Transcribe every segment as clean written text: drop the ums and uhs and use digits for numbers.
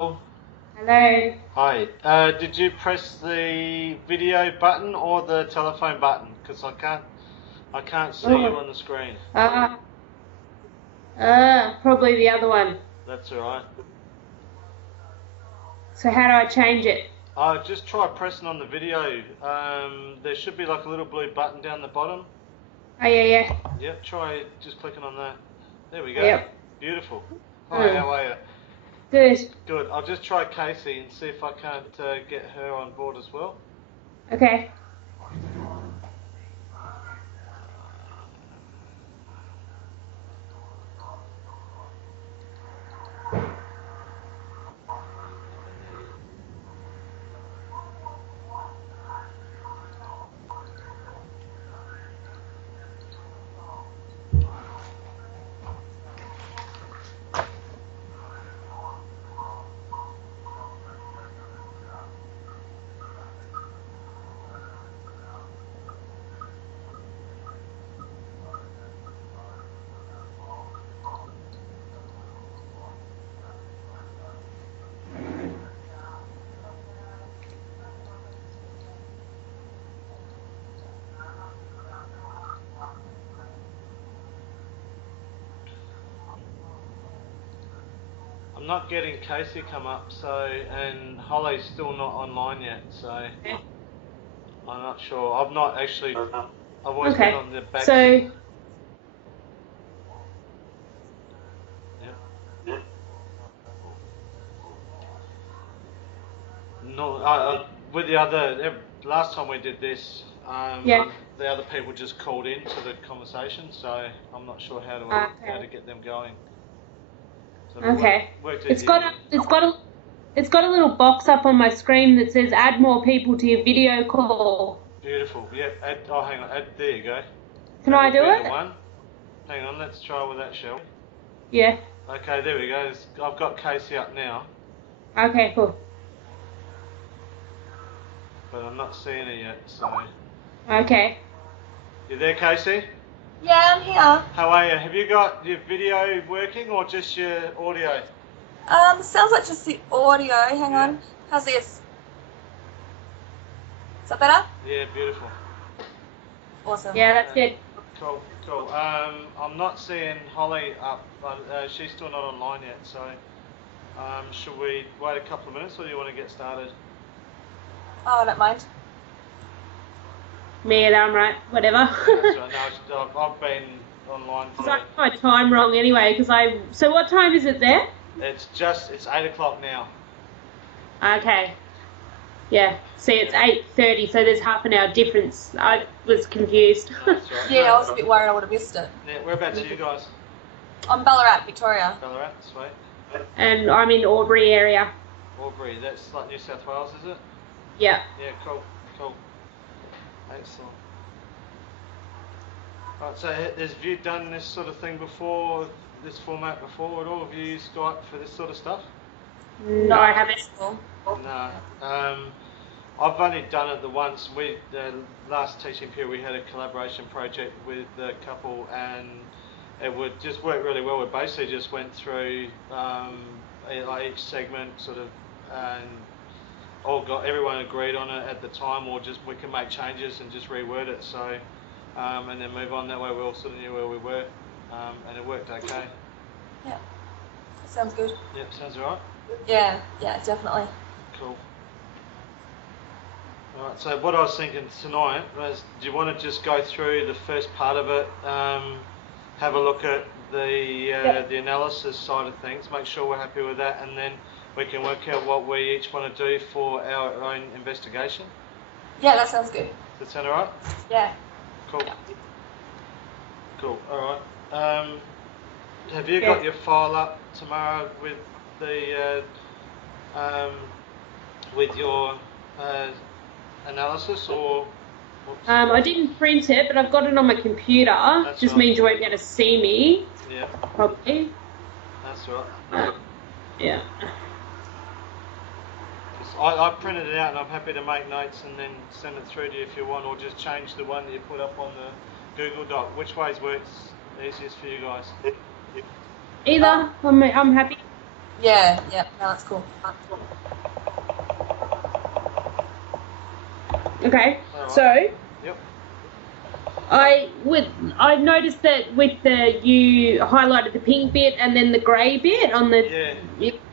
Hello. Hi. Did you press the video button or the telephone button? Because I can't see you Oh, on the screen. uh, probably the other one. That's all right. So how do I change it? Just try pressing on the video. There should be like a little blue button down the bottom. Oh, yeah, yeah. Yep. Try just clicking on that. There we go. Yep. Beautiful. Hi. Mm. How are you? Good. Good. I'll just try Casey and see if I can't get her on board as well. Okay. I'm not getting Casey come up, and Holly's still not online yet, so I'm not sure. I've not actually. I've always been Okay. on the back. So, Yep. No, with the other. Last time we did this, yeah. the other people just called in to the conversation, so I'm not sure how to Okay. get them going. So we Okay. worked It's easy. got a, it's got a, it's got a little box up on my screen that says add more people to your video call. Beautiful. Yep. Hang on. There you go. Can That I would do be the it? one. Hang on. Let's try with that, shall we? Yeah. Okay. There we go. I've got Casey up now, Okay, cool. but I'm not seeing her yet. So, Okay. you there, Casey? Yeah, I'm here. How are you? Have you got your video working or just your audio? Sounds like just the audio. Hang Yeah. on. How's this? Is that better? Yeah, beautiful. Awesome. Yeah, that's good. Cool, cool. I'm not seeing Holly up, but she's still not online yet. So, should we wait a couple of minutes, or do you want to get started? Oh, I don't mind. Me and I'm right. Whatever. That's right. No, I've been online Because for. I got my time wrong anyway. So what time is it there? It's 8 o'clock now. Okay. Yeah. See, it's 8:30, so there's half an hour difference. I was confused. No, that's right. Yeah, I was a bit worried I would have missed it. Yeah, whereabouts are you guys? I'm Ballarat, Victoria. Ballarat, sweet. And I'm in Albury area. Aubrey, that's like New South Wales, is it? Yeah. Yeah, cool, cool. Excellent. Right, so have you done this sort of thing before, this format before at all? Have you used Skype for this sort of stuff? No, I haven't. No. I've only done it the once. The last teaching period, we had a collaboration project with a couple, and it would just work really well. We basically just went through like each segment, sort of, and everyone agreed on it at the time, or just we can make changes and just reword it. So, and then move on. That way, we all sort of knew where we were, and it worked okay. Yeah. Sounds good. Yep, sounds alright. Yeah, definitely. Cool. Alright, so what I was thinking tonight was, do you want to just go through the first part of it, have a look at the analysis side of things, make sure we're happy with that, and then we can work out what we each want to do for our own investigation? Yeah, that sounds good. Does that sound alright? Yeah. Cool. Cool, alright. Have you got your file up tomorrow with with your analysis, or? Whoops. I didn't print it, but I've got it on my computer. That's Just right. means you won't be able to see me, Yeah, probably. that's right. Yeah. I printed it out, and I'm happy to make notes and then send it through to you if you want, or just change the one that you put up on the Google Doc. Which ways works easiest for you guys? Either. I'm happy. Yeah, yeah, no, that's cool. Okay, Alright. so Yep. I've noticed that with you highlighted the pink bit and then the grey bit on the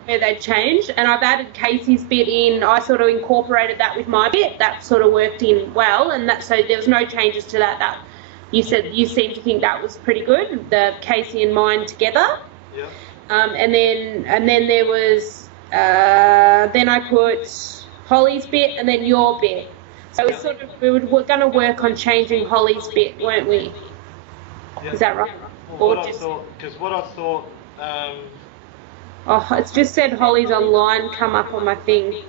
where they changed, and I've added Casey's bit in. I sort of incorporated that with my bit. That sort of worked in well, and that so there was no changes to that. That you said you seemed to think that was pretty good. The Casey and mine together. Yep. And then there was then I put Holly's bit and then your bit. So we're going to work on changing Holly's bit, weren't we? Yep. Is that right? Well, Or what I thought, oh, it's just said Holly's online come up on my thing.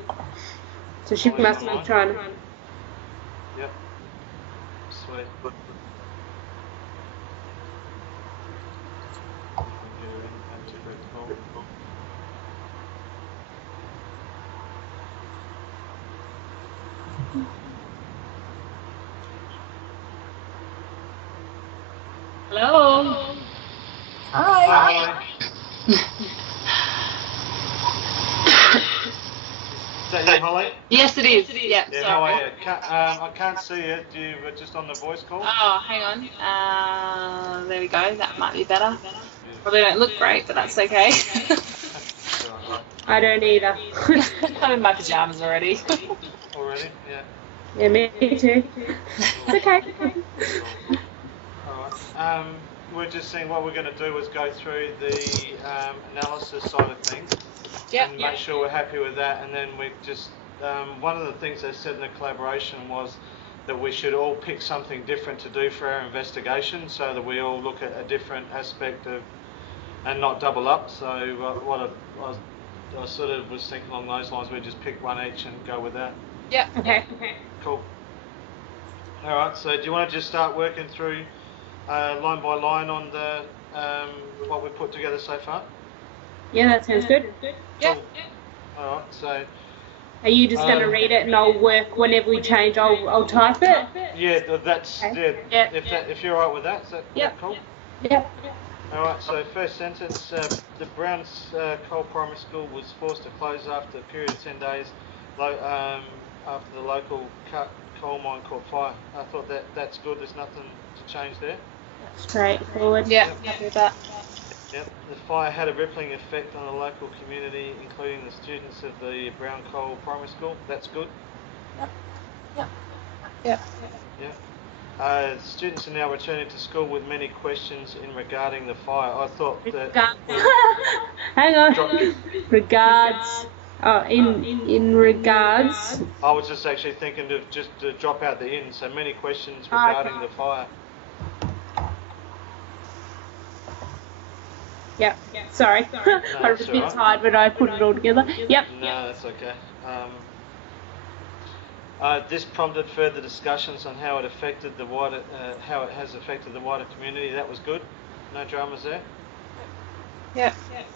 So she Holly's must be online? trying to. Yep. Sweet. Hello. Hi. Is that you, Holly? Yes, it is. Yeah. Yeah, Sorry. how are you? I can't see you. You were just on the voice call? Oh, hang on. There we go. That might be better. Probably don't look great, but that's okay. I don't either. I'm in my pajamas already. Already? Yeah. Yeah, me too. It's okay. Alright. We're just seeing what we're going to do is go through the analysis side of things. Yep. And make sure we're happy with that, and then we just one of the things they said in the collaboration was that we should all pick something different to do for our investigation, so that we all look at a different aspect of and not double up. So I sort of was thinking along those lines, we just pick one each and go with that. Yep. Okay. Cool. All right. So do you want to just start working through line by line on the what we put together so far? Yeah, that sounds good. Yep. All right. So Are you just going to read it and I'll work whenever we change? I'll type it. yeah, that's Okay. yeah. Yeah. If you're all right with that, is that Yep. cool? Yep. All right. So first sentence: the Browns Coal Primary School was forced to close after a period of 10 days, after the local coal mine caught fire. I thought that's good. There's nothing to change there. Straightforward. Yeah. Happy with that. Yep. The fire had a rippling effect on the local community, including the students of the Brown Coal Primary School. That's good. Yep. Yeah. Students are now returning to school with many questions regarding the fire. I thought that. Hang on. Regards. Oh, in regards. I was just actually thinking of just to drop out the in. So many questions regarding the fire. Yep. Sorry. I was a bit tired when I put it all together. Yep. No, that's okay. This prompted further discussions on how it affected the wider, how it has affected the wider community. That was good. No dramas there. Yep. Yep.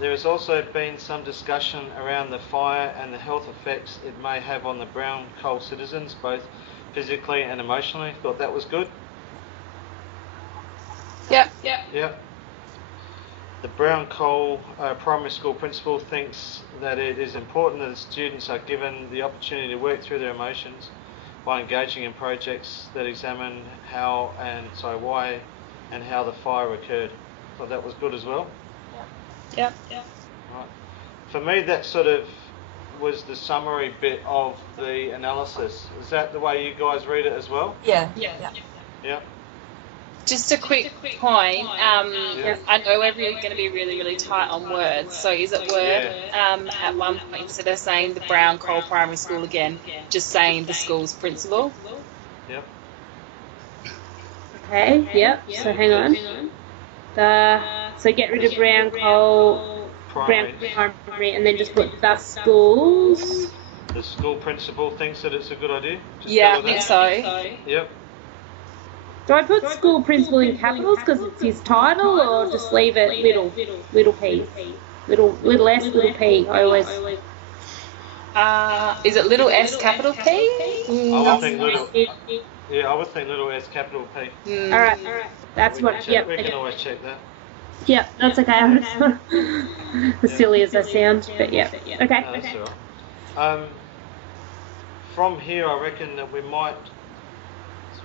There has also been some discussion around the fire and the health effects it may have on the Brown Coal citizens, both physically and emotionally. Thought that was good. Yep. Yep. The Brown Coal Primary School principal thinks that it is important that the students are given the opportunity to work through their emotions by engaging in projects that examine why and how the fire occurred. Thought that was good as well. Yep. Right. For me, that sort of was the summary bit of the analysis. Is that the way you guys read it as well? Yeah. Yep. Just a quick point. I know we're going to be really, really tight on words. So is it at one point, instead of saying the Brown Coal Primary School again, just saying the school's principal? Yep. Okay. Yep. So hang on. So get rid of Brown Coal, Primary. Brown Primary, and then just put the schools. The school principal thinks that it's a good idea. Just Yeah, go I with think that? so. Yep. Do I put school principal in capitals because it's his title, or just leave it little p, little s, little p? I always. Is it little s capital P? I would think little. Yeah, I would think little s capital P. All right. That's what. We Yep. can always check that. Yeah, that's okay. As silly as I sound, but yeah. Okay. No, that's all right. From here, I reckon that we might.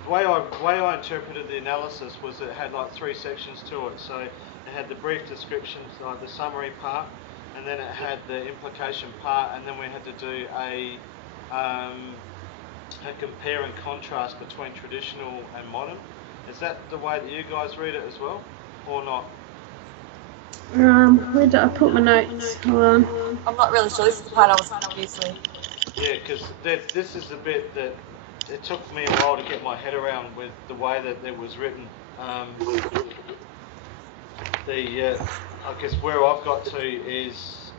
The way I interpreted the analysis was that it had like 3 sections to it. So it had the brief descriptions, like the summary part, and then it had the implication part, and then we had to do a compare and contrast between traditional and modern. Is that the way that you guys read it as well, or not? Where did I put my notes? Hold on. I'm not really sure. This is the part I was confused. Yeah, because this is the bit that it took me a while to get my head around with the way that it was written. I guess where I've got to is,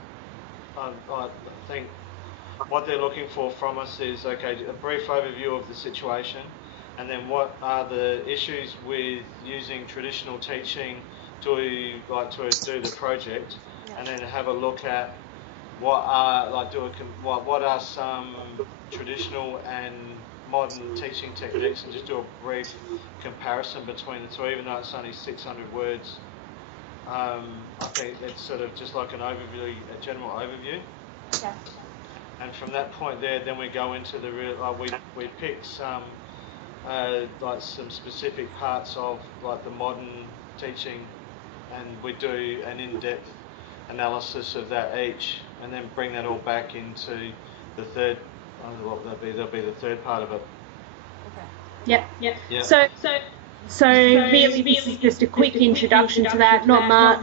I think what they're looking for from us is, okay, a brief overview of the situation, and then what are the issues with using traditional teaching to do the project, and then have a look at what are some traditional and modern teaching techniques, and just do a brief comparison between the two, even though it's only 600 words. I think it's sort of just like an overview, a general overview. Okay. And from that point there, then we go into the real. We pick some like some specific parts of like the modern teaching, and we do an in-depth analysis of that each, and then bring that all back into the third. There'll be the third part of it. Okay. Yeah. So really, this is just a quick introduction to that, not much.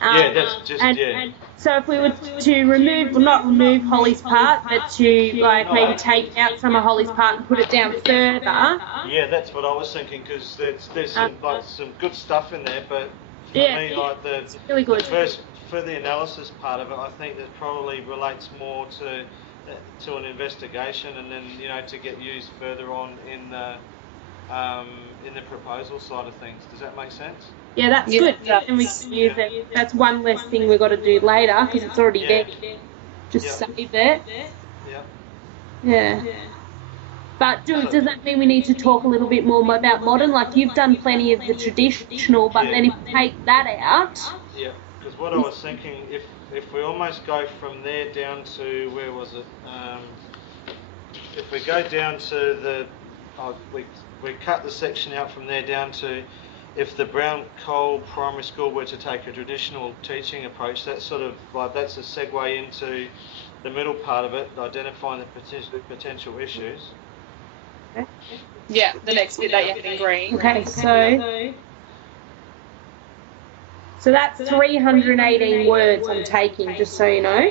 That's just and so if we were to remove, well, not remove Holly's part, but to maybe take out some of Holly's part and put it down further. Yeah, that's what I was thinking, because there's some good stuff in there, but for me, it's really good. First, for the analysis part of it, I think that probably relates more to an investigation, and then to get used further on in the proposal side of things. Does that make sense? Yeah, that's good. And we can use it. That's one less thing we've got to do later, because it's already there. Just save it. Yeah. But does that mean we need to talk a little bit more about modern? Like, you've done plenty of the traditional, but then if we take that out... Yeah, because what I was thinking, if we almost go from there down to, where was it? If we go down to the... we cut the section out from there down to, if the Brown Cole Primary School were to take a traditional teaching approach, that's sort of that's a segue into the middle part of it, identifying the potential issues. Okay. Yeah, the next bit that you have in green. Okay, so that's 318 words I'm taking, just so you know.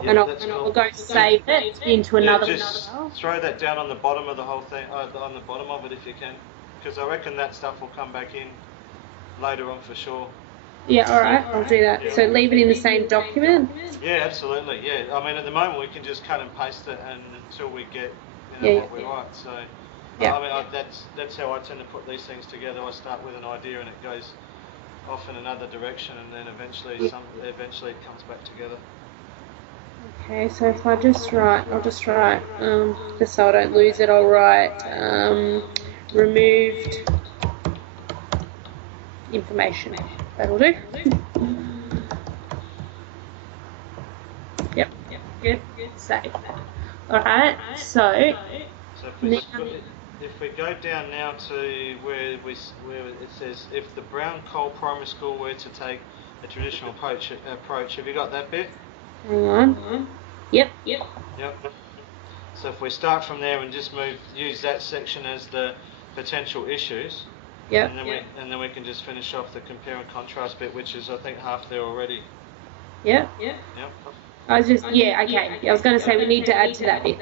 And I'll go save it into another. Just throw that down on the bottom of the whole thing, on the bottom of it if you can, because I reckon that stuff will come back in later on for sure. Yeah, alright, I'll do that. Yeah. So leave it in the same document? Yeah, absolutely, yeah. I mean, at the moment we can just cut and paste it until we get what we write. So, I mean, that's how I tend to put these things together. I start with an idea and it goes off in another direction, and then eventually it comes back together. Okay, so if I'll just write, just so I don't lose it, I'll write removed information. That'll do. Yep, good, save. Alright, so if we go down now to where it says, if the Brown Cole Primary School were to take a traditional approach, have you got that bit? Hang on. Yep. So if we start from there and just use that section as the potential issues, and then we can just finish off the compare and contrast bit, which is I think half there already. Yep. I was just okay. I was going to say we need to add to that bit.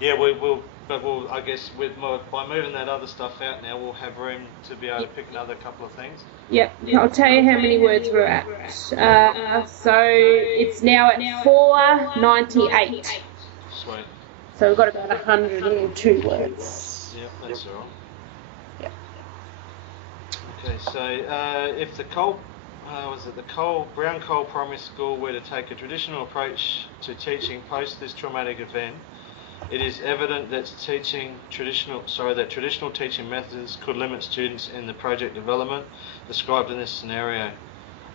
Yeah, we will. But I guess by moving that other stuff out now, we'll have room to be able to pick another couple of things. Yep, I'll tell you how many words we're at. So it's now at 498. Sweet. So we've got about 102 words. Yep, that's all right. Yep. Okay, so if the Brown Cole Primary School were to take a traditional approach to teaching post this traumatic event, it is evident that traditional teaching methods could limit students in the project development described in this scenario.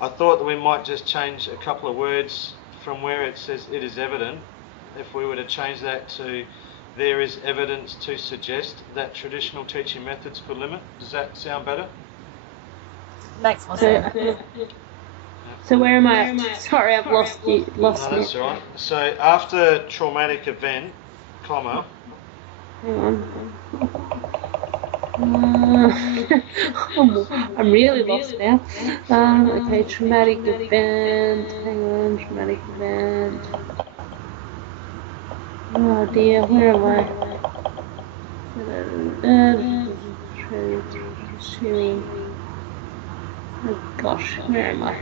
I thought that we might just change a couple of words from where it says it is evident. If we were to change that to there is evidence to suggest that traditional teaching methods could limit. Does that sound better? Makes more sense. So where am I? Sorry, I've lost you. No, that's all right. So after traumatic event, comma. Hang on. I'm really lost now. Okay, traumatic event. Hang on, traumatic event. Oh dear, where am I? Oh gosh, where am I?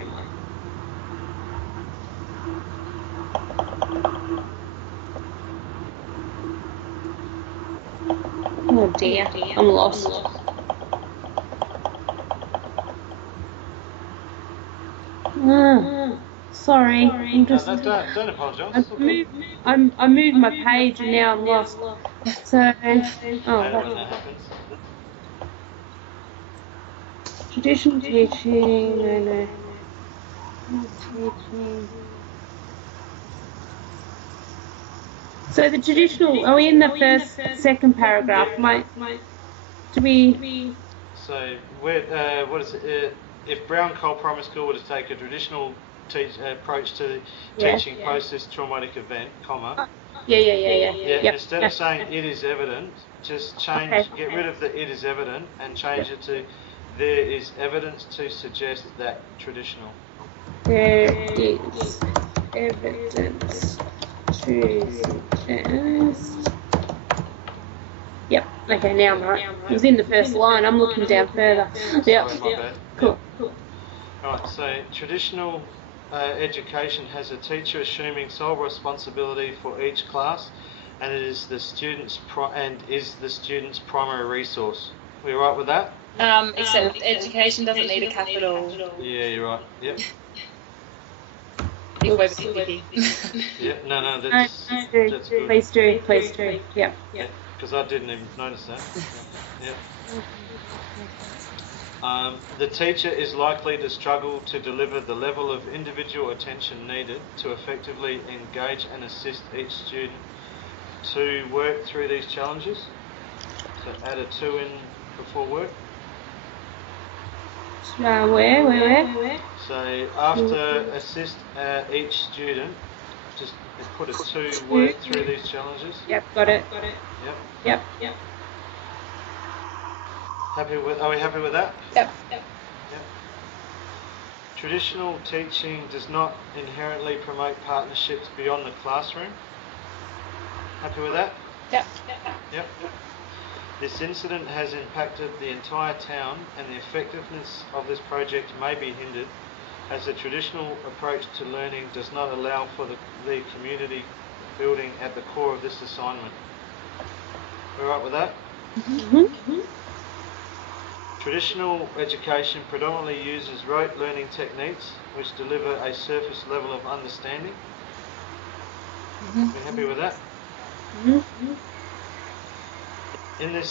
Oh dear, I'm lost. Sorry, I'm just. Don't apologise. I moved my page and now I'm lost. So, When that happens. traditional teaching. No. Teaching. So the traditional. Are we in the second paragraph? Do we? So what is it? If Brown Cole Primary School were to take a traditional approach to teaching post this traumatic event, comma. Yeah. Instead of saying it is evident, just change, get rid of the it is evident and change it to there is evidence to suggest that traditional. There is evidence to suggest. Yep. Okay, now I'm right. It was in the first line. I'm looking down further. Yep. Sorry, my bad. Cool. Right. So traditional education has a teacher assuming sole responsibility for each class, and it is the student's primary resource. Are you right with that? Except education doesn't need a capital. Yeah, you're right. Yep. Big way of thinking. Yeah. No, that's good. Please do. Yep. Because I didn't even notice that. Yep. The teacher is likely to struggle to deliver the level of individual attention needed to effectively engage and assist each student to work through these challenges. So add a 2 in before work. Where? So after assist each student, just put a 2 work through these challenges. Yep, got it. Yep. Are we happy with that? Yep. Traditional teaching does not inherently promote partnerships beyond the classroom. Happy with that? Yep. This incident has impacted the entire town, and the effectiveness of this project may be hindered as the traditional approach to learning does not allow for the community building at the core of this assignment. All right with that? Mm-hmm. Traditional education predominantly uses rote learning techniques which deliver a surface level of understanding. You happy with that? Mm-hmm. In this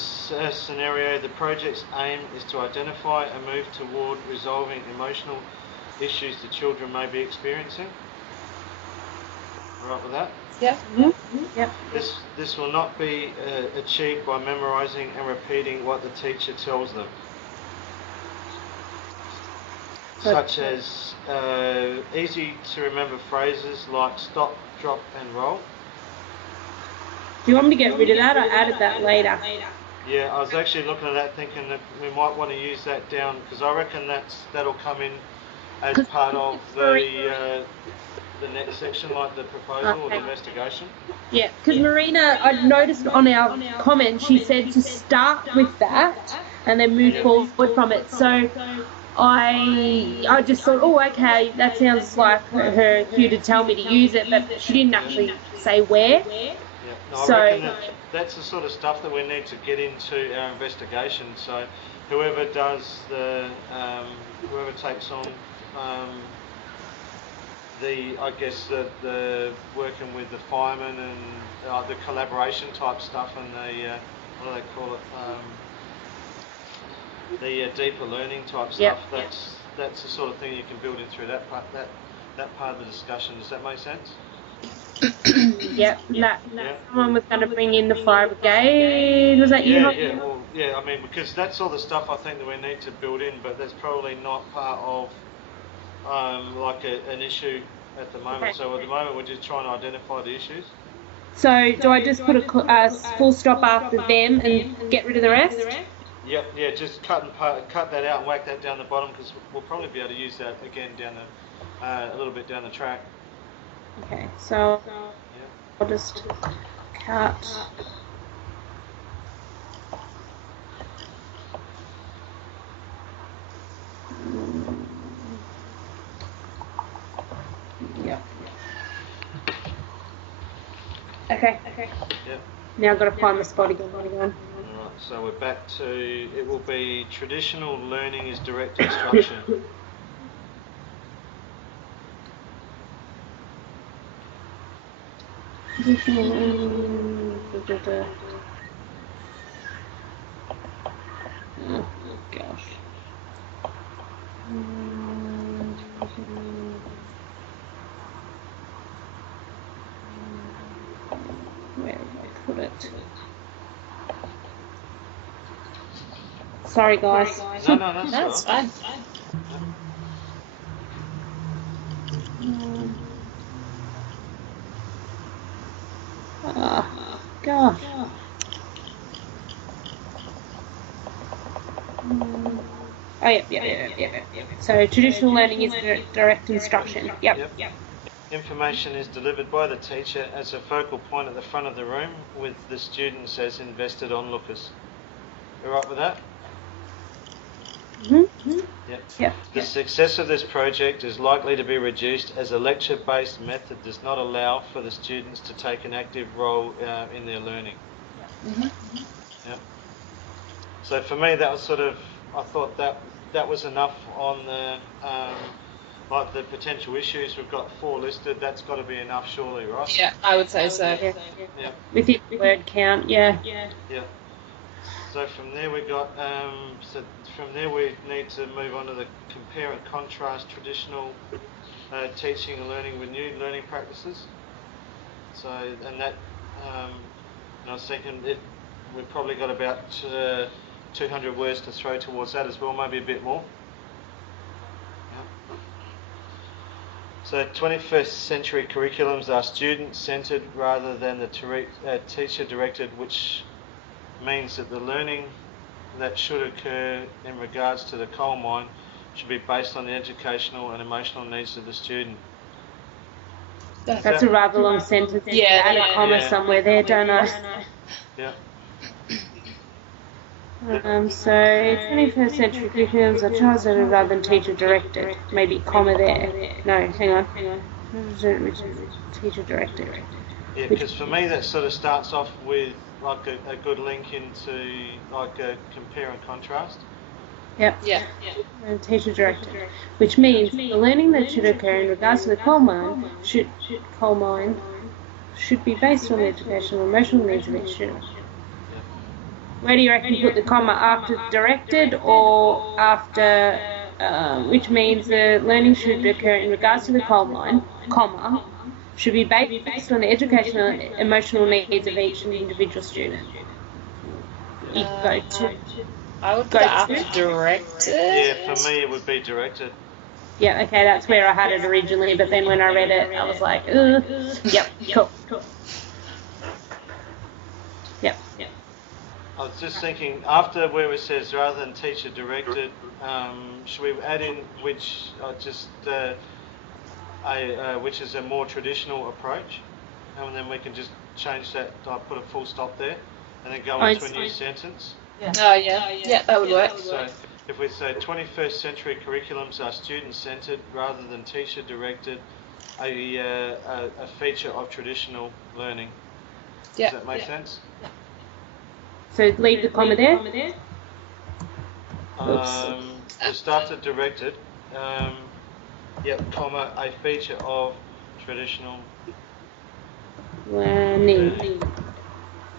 scenario, the project's aim is to identify and move toward resolving emotional issues the children may be experiencing. All right with that? Yep. Yep. This will not be achieved by memorising and repeating what the teacher tells them. Such as easy to remember phrases like stop, drop and roll. Do you want me to get rid of that? I added that later. Yeah, I was actually looking at that thinking that we might want to use that down because I reckon that'll come in as part of the next section, like the proposal or the investigation. Yeah, because Marina, I noticed on our comment, she said to start with that and then move forward from it. So I just thought, oh, okay, that sounds like her cue to tell me to use it, but she didn't actually say where. Yeah, no, I reckon that's the sort of stuff that we need to get into our investigation. So whoever does whoever takes on the working with the firemen and the collaboration type stuff and the what do they call it? The deeper learning type stuff. that's the sort of thing you can build in through that part of the discussion. Does that make sense? Yep. Someone was going to bring in the fire brigade. Was that you? Yeah. I mean, because that's all the stuff I think that we need to build in, but that's probably not part of like an issue at the moment. Okay. So at the moment, we're just trying to identify the issues. So do I just put a full stop after them and get rid of the rest? Yep. Yeah. Just cut that out and whack that down the bottom, because we'll probably be able to use that again down a little bit down the track. Okay, so I'll just cut. Yep. Okay. Yep. Now I've got to find my spot again. Alright, so we're back to, it will be traditional learning is direct instruction. Oh gosh. Where did I put it? Sorry, guys. No, that's fine. Oh, gosh. Oh, yeah. So traditional learning is direct instruction. Yep. Information is delivered by the teacher as a focal point at the front of the room, with the students as invested onlookers. You all right with that? Mm-hmm. Yep. The success of this project is likely to be reduced as a lecture-based method does not allow for the students to take an active role in their learning. Yep. So for me, that was sort of, I thought that was enough on the like the potential issues. We've got 4 listed. That's got to be enough, surely, right? Yeah, I would say so. Yeah. With the word count, yeah. So from there we got, from there we need to move on to the compare and contrast traditional teaching and learning with new learning practices. So, and that, and I was thinking we've probably got about 200 words to throw towards that as well, maybe a bit more. So 21st century curriculums are student-centred rather than the teacher-directed, which means that the learning that should occur in regards to the coal mine should be based on the educational and emotional needs of the student. That's a rather long sentence. Yeah, add a comma somewhere there, don't I? Yeah. So 21st century curriculums are child-centered rather than teacher-directed. Maybe comma there. No, hang on. Teacher-directed. Yeah, because for me that sort of starts off with like a good link into like a compare and contrast. Yep. And teacher-directed, which means the learning that should occur in regards to the coal mine should be based on the educational and emotional needs of each student. Where do you reckon you put the comma, after directed or after, which means the learning should occur in regards to the coal mine, comma, should be based on the educational and emotional needs of each individual student. I would go after directed. Yeah, for me it would be directed. Yeah, okay, that's where I had it originally, but then when I read it, I was like, ugh. Yep, cool. Yep. I was just thinking, after where it says rather than teacher directed, should we add in which which is a more traditional approach, and then we can just change that. I put a full stop there, and then go into a new sentence. Yeah, that would work. So if we say 21st century curriculums are student-centered rather than teacher-directed, a feature of traditional learning. Does that make sense? So leave the comma there. Just after directed, comma, a feature of traditional learning.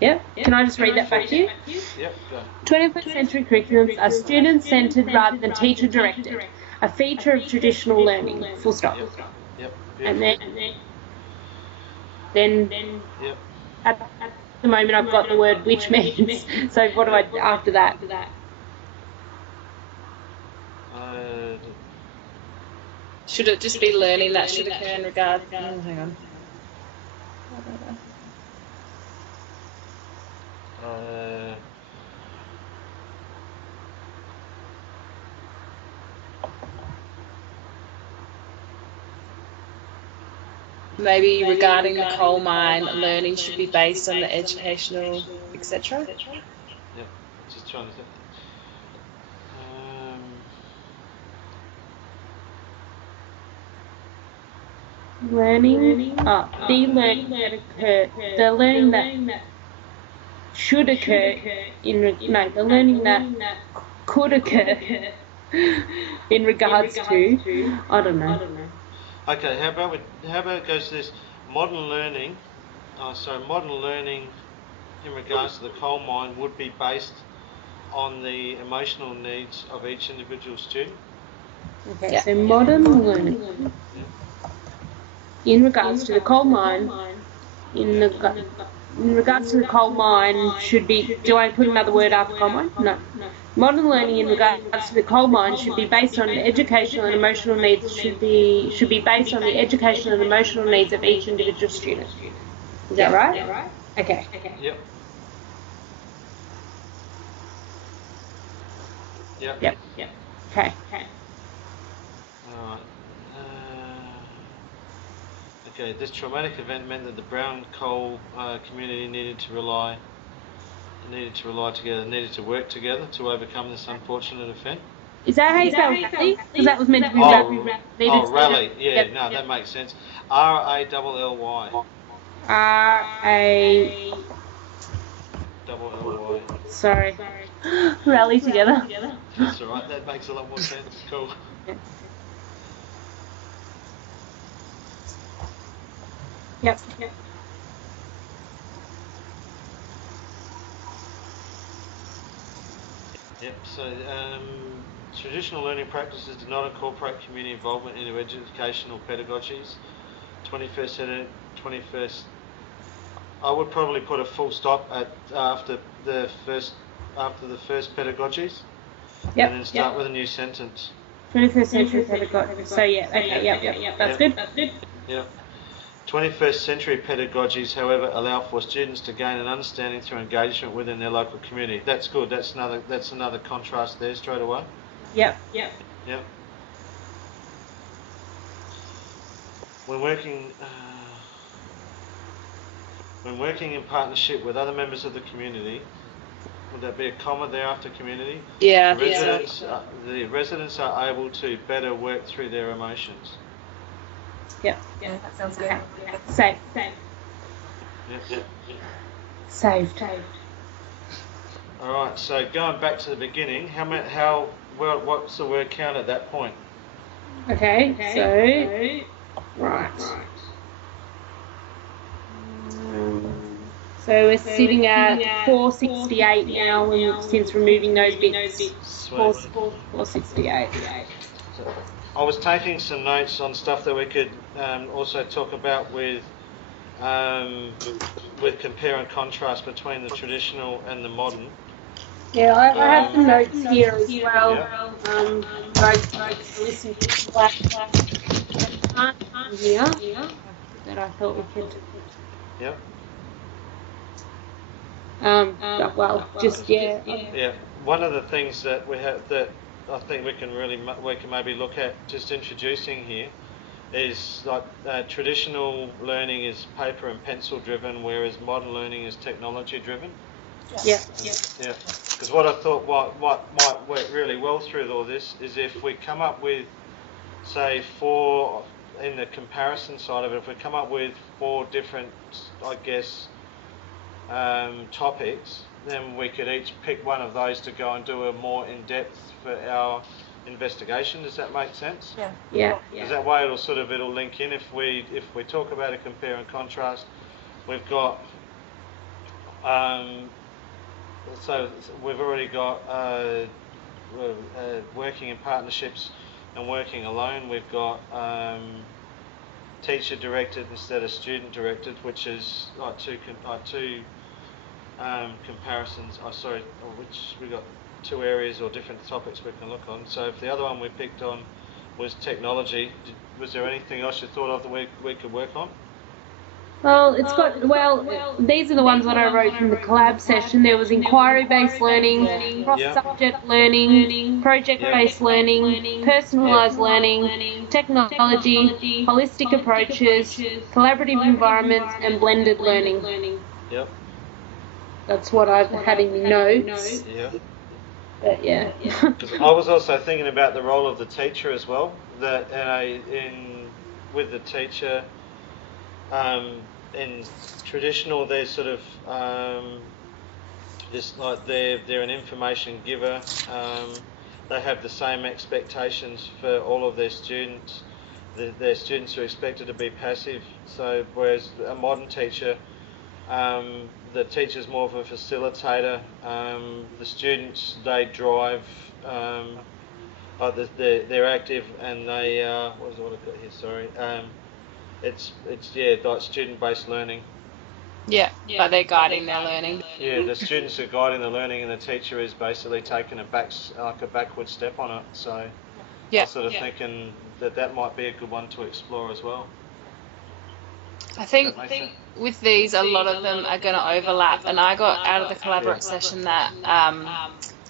Yep. Can I just read that back to you? Yep. Go. 21st century curriculums are student-centered rather than teacher-directed. a feature of traditional learning, full stop. Yep. And then Yep. at the moment I've got the word which means, so what do I do after that? Should it just be learning that should occur in regard? Hang on. Maybe regarding the coal mine, learning should be based on the educational, etc. Yep. Just trying to think. Learning, the learning that occur, the learning that should occur the learning that could occur in regards to, I don't know. Okay, how about it goes to this modern learning? Modern learning in regards to the coal mine would be based on the emotional needs of each individual student. Okay, so modern learning in regards to the coal mine, in regards to the coal mine should be. Do I put another word after coal mine? No. Modern learning in regards to the coal mine should be based on educational and emotional needs. Should be based on the educational and emotional needs of each individual student. Is that right? Okay. Yep. Okay. Alright. Okay, this traumatic event meant that the brown coal community needed to work together to overcome this unfortunate event. Is that how you spell rally? Because that was meant to be rally. Rally. Yeah, no, that makes sense. R-A-L-L-Y. R-A... Double-L-Y. Sorry. Rally together. That's alright, that makes a lot more sense. Cool. Yep. Yep, so traditional learning practices do not incorporate community involvement into educational pedagogies. 21st, I would probably put a full stop after the first pedagogies. Yep. And then start with a new sentence. 21st century pedagogy. So yep. That's good. Yep. 21st century pedagogies, however, allow for students to gain an understanding through engagement within their local community. That's good. That's another contrast there straight away. Yep. When working in partnership with other members of the community, would that be a comma there after community? Yeah. The residents are able to better work through their emotions. Yeah, that sounds good. Save. Yep. Saved. All right. So going back to the beginning, what's the word count at that point? Okay. So right. So we're sitting at 468 now, since removing those bits. 468. I was taking some notes on stuff that we could also talk about with compare and contrast between the traditional and the modern. Yeah, I have some notes here as well. I listened to Black here that I thought we could. Yep. Yeah. One of the things that we have that I think we can maybe look at just introducing here is like traditional learning is paper and pencil driven, whereas modern learning is technology driven. Yeah. Because what I thought what might work really well through all this is if we come up with, say, in the comparison side of it, if we come up with 4 different, I guess, topics, then we could each pick one of those to go and do a more in-depth for our investigation. Does that make sense? Yeah. Because that way it'll link in. If we talk about a compare and contrast, we've got so we've already got working in partnerships and working alone, we've got teacher directed instead of student directed, which is like two comparisons. Which we got two areas or different topics we can look on. So if the other one we picked on was technology, was there anything else you thought of that we could work on? Well, these are the ones that I wrote from the collab session. There was inquiry-based learning, cross-subject learning, project-based learning, personalised learning, technology, holistic approaches, collaborative environments, and blended learning. Yep. That's what I've had in the notes. Yeah. But yeah. I was also thinking about the role of the teacher as well. That with the teacher. In traditional, they're sort of just like they're an information giver. They have the same expectations for all of their students. Their students are expected to be passive. So whereas a modern teacher, the teacher's more of a facilitator. The students, they drive. They're active and they what I've got here? Sorry. It's like student-based learning. Yeah, but they're guiding their learning. Yeah, the students are guiding the learning, and the teacher is basically taking a backward step on it. So I'm sort of thinking that might be a good one to explore as well. I think with these, a lot of them are going to overlap, and I got out of the collaborate session that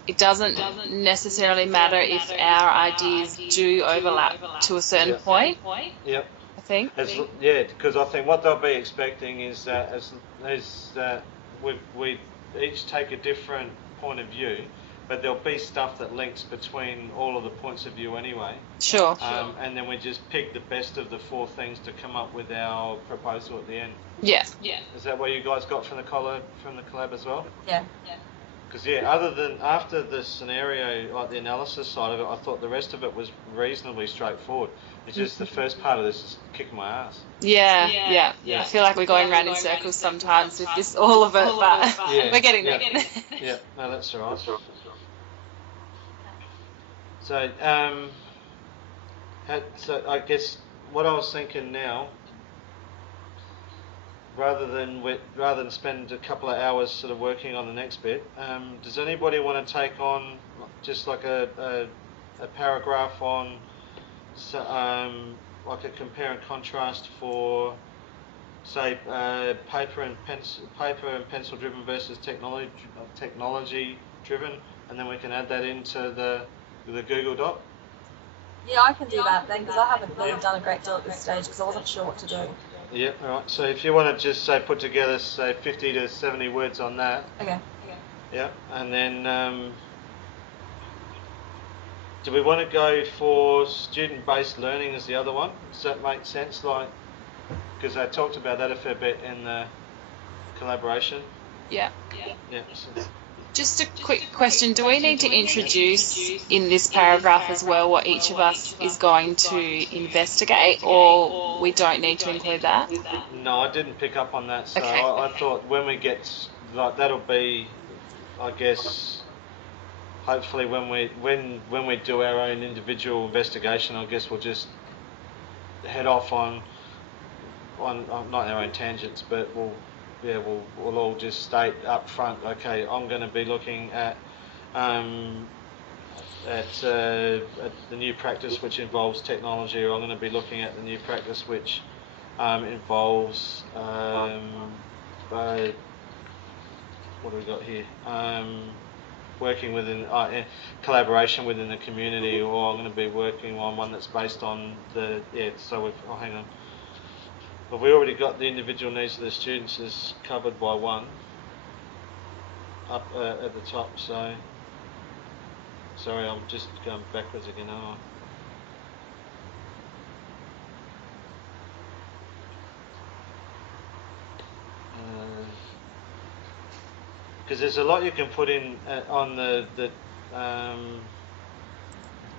it doesn't necessarily matter if our ideas do overlap to a certain point. Yep. Because I think what they'll be expecting is that we each take a different point of view, but there'll be stuff that links between all of the points of view anyway. Sure. And then we just pick the best of the four things to come up with our proposal at the end. Yeah. Is that what you guys got from the collab as well? Yeah. Because after the scenario, like the analysis side of it, I thought the rest of it was reasonably straightforward. It's just the first part of this is kicking my ass. Yeah. I feel like we're going round in circles sometimes with this, all of it, but we're getting there. Yeah, no, that's all right. So, I guess what I was thinking now, rather than spend a couple of hours sort of working on the next bit, does anybody want to take on just like a paragraph on like a compare and contrast for, say, paper and pencil driven versus technology driven, and then we can add that into the Google Doc? Yeah, I can do that then, because I haven't really done a great deal at this stage because I wasn't sure what to do. Yeah, all right. So if you want to just put together 50 to 70 words on that. Okay. Yeah, and then do we want to go for student-based learning as the other one? Does that make sense? Because I talked about that a fair bit in the collaboration. Yeah. So. Just a quick question. Do we need to introduce in this paragraph as well what each of us is going to investigate, or we don't need to include that? No, I didn't pick up on that. So okay. I thought when we get, that'll be, I guess, hopefully when we do our own individual investigation, I guess we'll just head off on not our own tangents, but we'll all just state up front, okay, I'm going to be looking at the new practice which involves technology, or I'm going to be looking at the new practice which involves what do we got here? Working within collaboration within the community, or I'm going to be working on one that's based on hang on. But we already got the individual needs of the students is covered by one up at the top. So sorry, I'm just going backwards again. Because there's a lot you can put in on the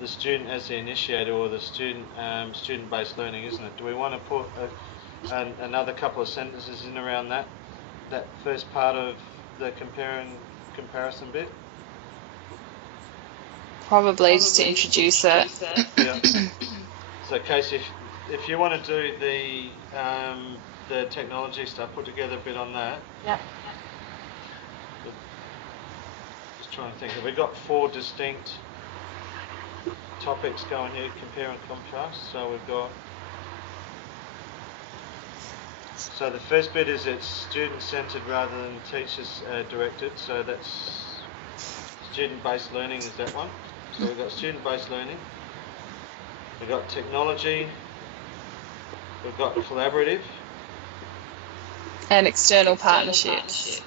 student as the initiator, or the student-based learning, isn't it? Do we want to put another couple of sentences in around that first part of the comparison bit? Probably just to introduce it. Yeah. So, Casey, if you want to do the technology stuff, put together a bit on that. Yeah. Just trying to think. Have we got 4 distinct topics going here? Compare and contrast. So we've got. So the first bit is it's student-centered rather than teachers-directed. So that's student-based learning is that one. So we've got student-based learning. We've got technology. We've got collaborative. And external partnerships.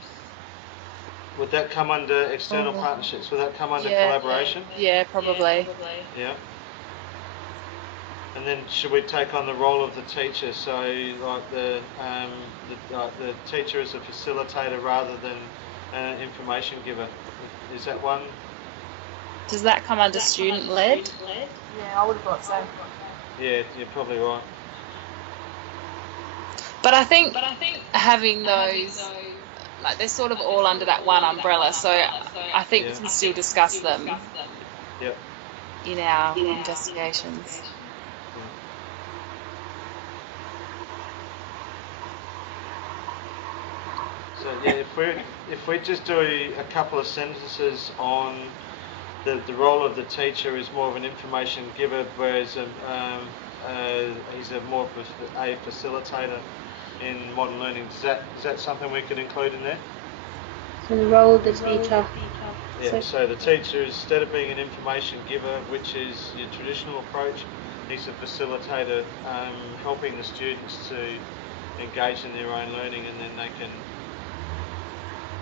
Would that come under external partnerships? Would that come under collaboration? Yeah, probably. Yeah. And then should we take on the role of the teacher? So like the teacher is a facilitator rather than an information giver. Is that one? Does that come under student-led? Yeah, I would have thought so. Yeah, you're probably right. But I think having those, like, they're sort of all under that one umbrella, so I think we can still discuss them in our investigations. So yeah, if we just do a couple of sentences on the role of the teacher is more of an information giver, whereas he's more of a facilitator in modern learning. Is that something we could include in there? So the role of the teacher. Yeah. So the teacher, instead of being an information giver, which is your traditional approach, he's a facilitator, helping the students to engage in their own learning, and then they can.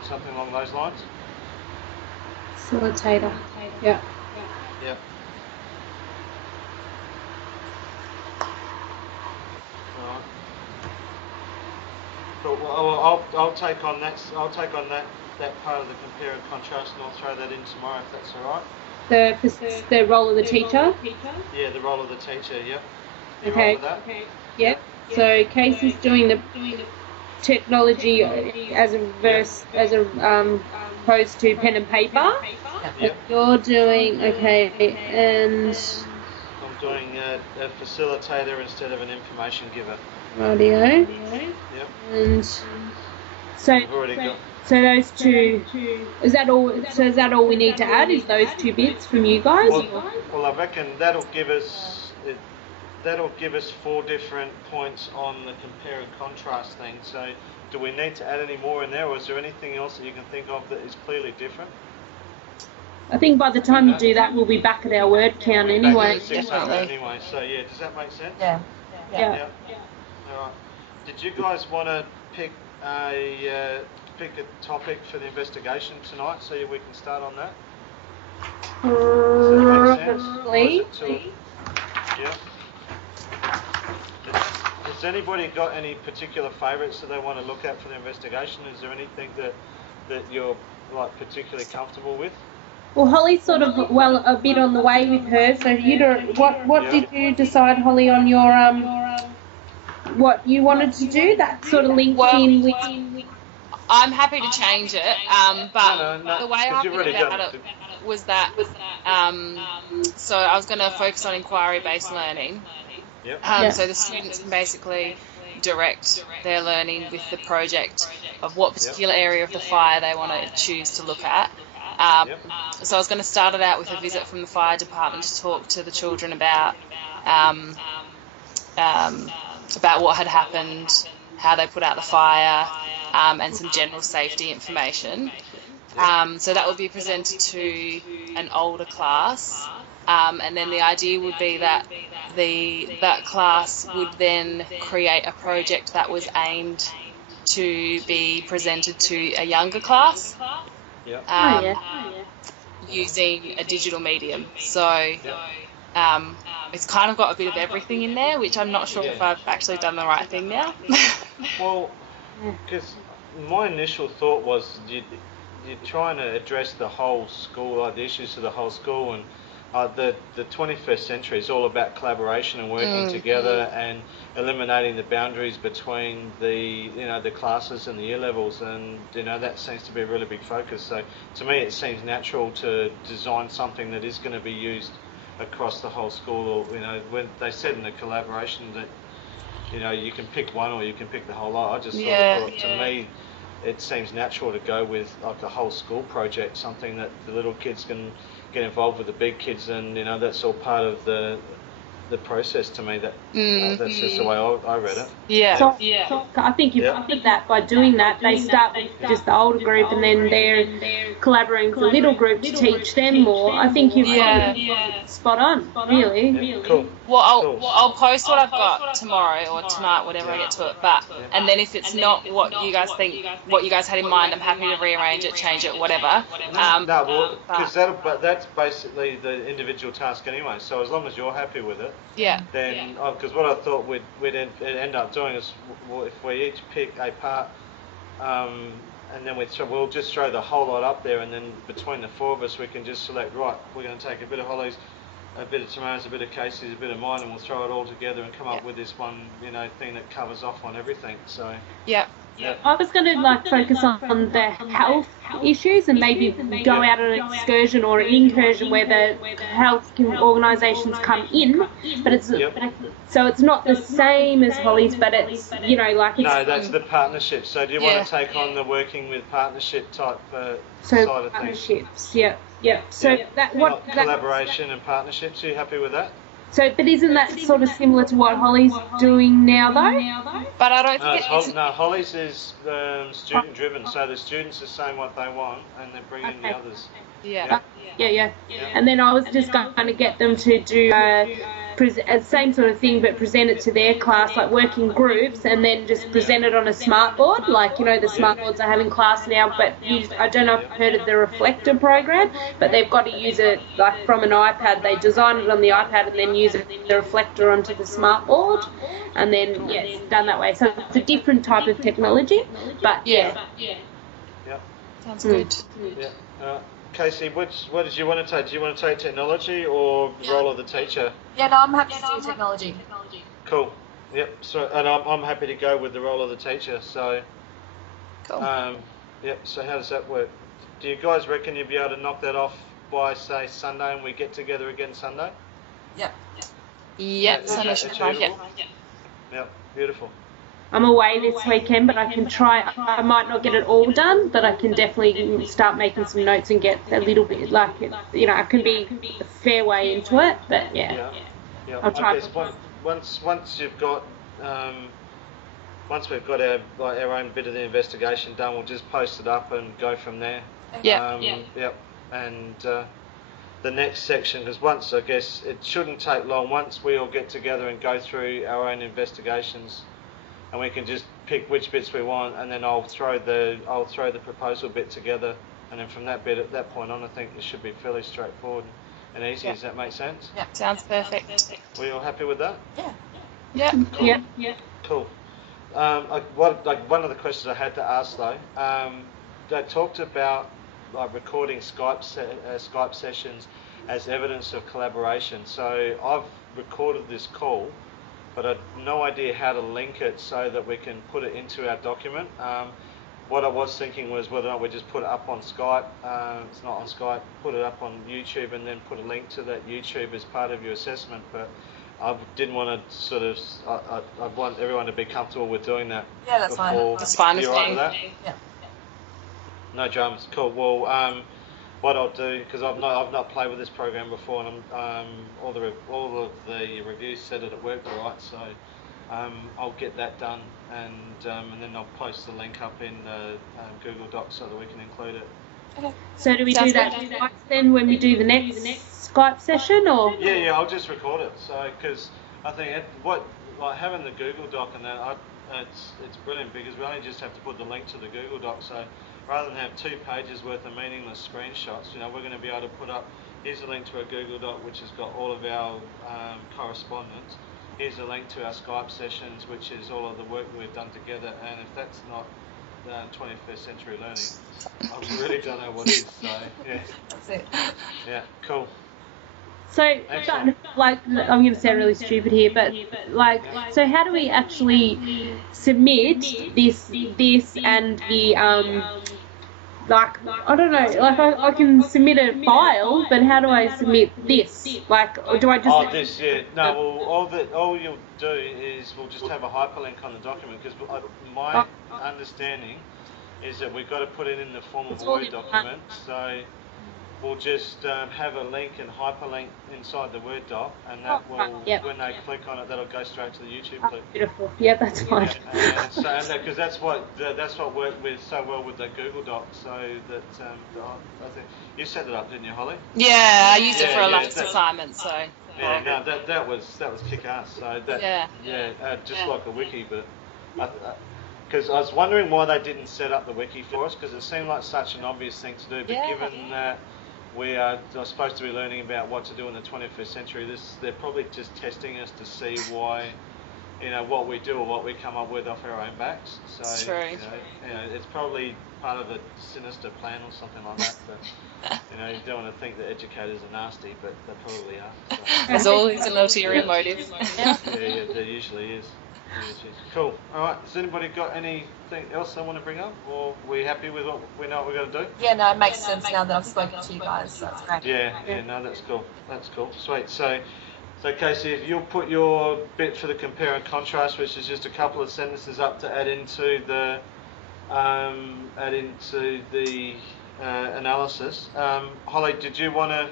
Something along those lines? Facilitator. Yeah. Yep. Right. Cool. Well, I'll take on that. I'll take on that part of the compare and contrast, and I'll throw that in tomorrow if that's all right. The role of the teacher. Yeah, the role of the teacher. Yep. You Okay. right with that? Yep. So Casey's doing the technology as opposed to pen and paper. Yep. You're doing and I'm doing a facilitator instead of an information giver. radio. Yep. And so We've already got. so those two. Is that all? So is that all we need to add? Is those 2 bits from you guys? Well, I reckon that'll give us 4 different points on the compare and contrast thing. So, do we need to add any more in there, or is there anything else that you can think of that is clearly different? I think by the time you do that, we'll be back at our word count anyway. Anyway, so yeah, does that make sense? Yeah. Yeah. All right. Did you guys want to pick a topic for the investigation tonight, so we can start on that? Probably. Yeah. Has anybody got any particular favourites that they want to look at for the investigation? Is there anything that you're like particularly comfortable with? Well, Holly's sort of a bit on the way with hers. So what did you decide, Holly, on your what you wanted to do? That sort of linked in with. I'm happy to change it, but no, the way I thought about it was that so I was going to focus on inquiry-based learning. Yep. So the students can basically direct their learning with the project of what particular area of the fire they want to choose to look at. So I was going to start it out with a visit from the fire department to talk to the children about what had happened, how they put out the fire, and some general safety information. So that would be presented to an older class, and then the idea would be that that class would then create a project that was aimed to be presented to a younger class. Using a digital medium. So it's kind of got a bit of everything in there, which I'm not sure if I've actually done the right thing now. Well, because my initial thought was you're trying to address the whole school, like the issues of the whole school, and The 21st century is all about collaboration and working together and eliminating the boundaries between the classes and the year levels, and that seems to be a really big focus. So to me, it seems natural to design something that is going to be used across the whole school. Or when they said in the collaboration that you can pick one or you can pick the whole lot. I just thought to me, it seems natural to go with like the whole school project, something that the little kids can get involved with the big kids, and that's all part of the process to me. That's just the way I read it. So I think you did that by doing that. They start with just the older group, and then they're collaborating with the little group to teach them more. I think you've got it spot on, really. Yeah, cool. Well, I'll post what I've got tomorrow or tonight, whatever I get to it. But and then if it's not what you guys think, what you guys had in mind, I'm happy to rearrange it, change it, whatever. Because that's basically the individual task anyway. So as long as you're happy with it, then because what I thought we'd end up doing is, if we each pick a part, and then we'll just throw the whole lot up there, and then between the four of us we can just select, right, we're going to take a bit of Holly's, a bit of Tamar's, a bit of Casey's, a bit of mine, and we'll throw it all together and come up with this one thing that covers off on everything. So I was going to focus on the health issues and maybe go out on an excursion or an incursion where the health organisations come in, but it's so it's not the same as Holly's, but it's no, that's the partnership. So do you want to take on the working with partnership type side of partnerships? So collaboration and partnerships. Are you happy with that? So, but isn't that sort of similar to what Holly's doing now, though? But I don't think Holly's is student driven, so the students are saying what they want, and they bring in the others. Yeah. And then I was just going to get them to do same sort of thing, but present it to their class, like working groups, and then just present it on a smart board, like the smart boards I have in class now. But I don't know if you've heard of the Reflector program, but they've got to use it like from an iPad. They design it on the iPad and then use the reflector onto the smart board, and then it's done that way. So it's a different type of technology, but sounds good. Casey, what did you want to take? Do you want to take technology or role of the teacher? Yeah, no, I'm happy to do technology. Cool. Yep. So, and I'm happy to go with the role of the teacher. So, cool. So how does that work? Do you guys reckon you'll be able to knock that off by say Sunday, and we get together again Sunday? Yep. Sunday should be fine. Yep. Beautiful. I'm away this weekend, but I can try. I might not get it all done, but I can definitely start making some notes and get a little bit, I can be a fair way into it, but I'll try. I guess once you've got, once we've got our own bit of the investigation done, we'll just post it up and go from there. And the next section, because I guess it shouldn't take long. Once we all get together and go through our own investigations, and we can just pick which bits we want, and then I'll throw the proposal bit together, and then from that point on, I think it should be fairly straightforward and easy. Does that make sense? Yeah, sounds perfect. Were you all happy with that? Yeah. Cool. One of the questions I had to ask though, they talked about recording Skype sessions as evidence of collaboration. So I've recorded this call, but I've no idea how to link it so that we can put it into our document. What I was thinking was whether or not we just put it up on Skype, it's not on Skype, put it up on YouTube and then put a link to that YouTube as part of your assessment, but I didn't want to I want everyone to be comfortable with doing that. Yeah, that's fine. That's fine with me. Yeah. No dramas, cool. Well, what I'll do, because I've not played with this program before, and all of the reviews said that it worked all right, so I'll get that done, and then I'll post the link up in Google Docs so that we can include it. Okay. So do we do that twice then when we do the next Skype session, or? Yeah, I'll just record it. So because I think having the Google Doc and that, it's brilliant because we only just have to put the link to the Google Doc. So rather than have 2 pages worth of meaningless screenshots, we're going to be able to put up, here's a link to our Google Doc which has got all of our correspondence. Here's a link to our Skype sessions, which is all of the work we've done together. And if that's not 21st century learning, I really don't know what is. So yeah, that's it. Yeah, cool. So, like, I'm going to sound really stupid here, but like, so how do we actually submit this and the like, I don't know, like I can submit a file, but how do I submit this? Like, or do I just? Oh, this, yeah. No, well, all you'll do is we'll just have a hyperlink on the document, because my understanding is that we've got to put it in the form of a Word document. So we'll just have a link and hyperlink inside the Word doc, and that will, when they click on it, that'll go straight to the YouTube clip. Beautiful. Yeah, that's fine. Because that's what worked so well with the Google Doc. So that I think you set it up, didn't you, Holly? Yeah, I used it for a last assignment. So yeah, no, that was kick-ass. So that just like a wiki, but. Because I was wondering why they didn't set up the wiki for us, because it seemed like such an obvious thing to do. But given that we are supposed to be learning about what to do in the 21st century, they're probably just testing us to see why, what we do or what we come up with off our own backs. So it's true. It's probably part of a sinister plan or something like that. But you don't want to think that educators are nasty, but they probably are. So. There's always an ulterior motive. Yeah, there usually is. Cool. All right. Has anybody got anything else they want to bring up, or are we happy with what we know what we're going to do? Yeah, no, it makes sense now that I've spoken to you guys, so that's great. Yeah, no, that's cool. Sweet. So Casey, if you'll put your bit for the compare and contrast, which is just a couple of sentences up to add into the analysis. Holly, did you want to?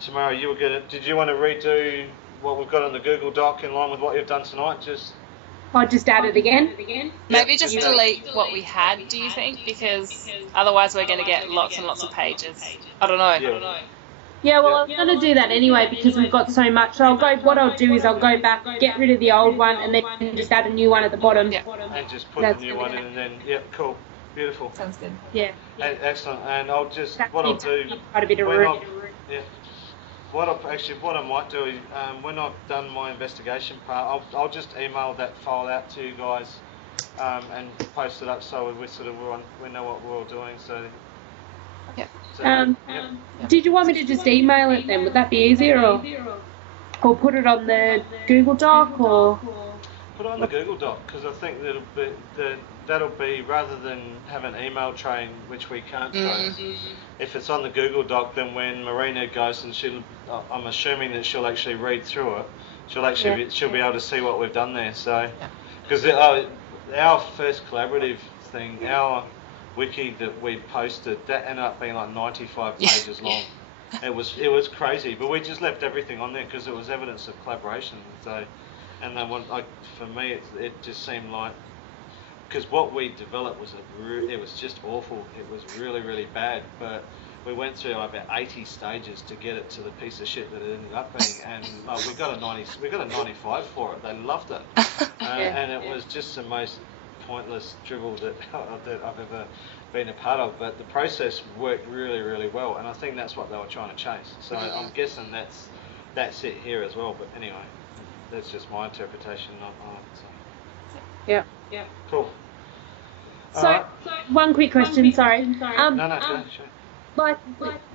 Tamara, you were gonna. Did you want to redo what we've got on the Google Doc in line with what you've done tonight? I'll just add it again. Maybe just delete what we had, do you think? Because otherwise we're going to get lots and lots of pages. I don't know. Yeah, well, I'm going to do that anyway because we've got so much. So what I'll do is I'll go back, get rid of the old one, and then just add a new one at the bottom. Yeah. And just put the new one in, and then, cool. Beautiful. Sounds good. Yeah. Excellent. And I'll just, what I'll do... Quite a bit of room. Yeah. What I might do is, when I've done my investigation part, I'll just email that file out to you guys and post it up so we know what we're all doing. So, did you want me to just email it then? Would that be easier, or put it on the Google Doc, or? Put it on the Google Doc, because I think that'll be rather than have an email train, which we can't do. If it's on the Google Doc, then when Marina goes and I'm assuming that she'll actually read through it. She'll be able to see what we've done there. So, because our first collaborative thing, our wiki that we posted, that ended up being like 95 pages long. It was crazy, but we just left everything on there because it was evidence of collaboration. So, and then for me, it just seemed like. Because what we developed it was just awful. It was really, really bad. But we went through about 80 stages to get it to the piece of shit that it ended up being, and we got a 95 for it. They loved it, and it was just the most pointless drivel that I've ever been a part of. But the process worked really, really well, and I think that's what they were trying to chase. So I'm guessing that's it here as well. But anyway, that's just my interpretation on it. So. Yeah. Cool. So, one quick question. Sorry. No, sure.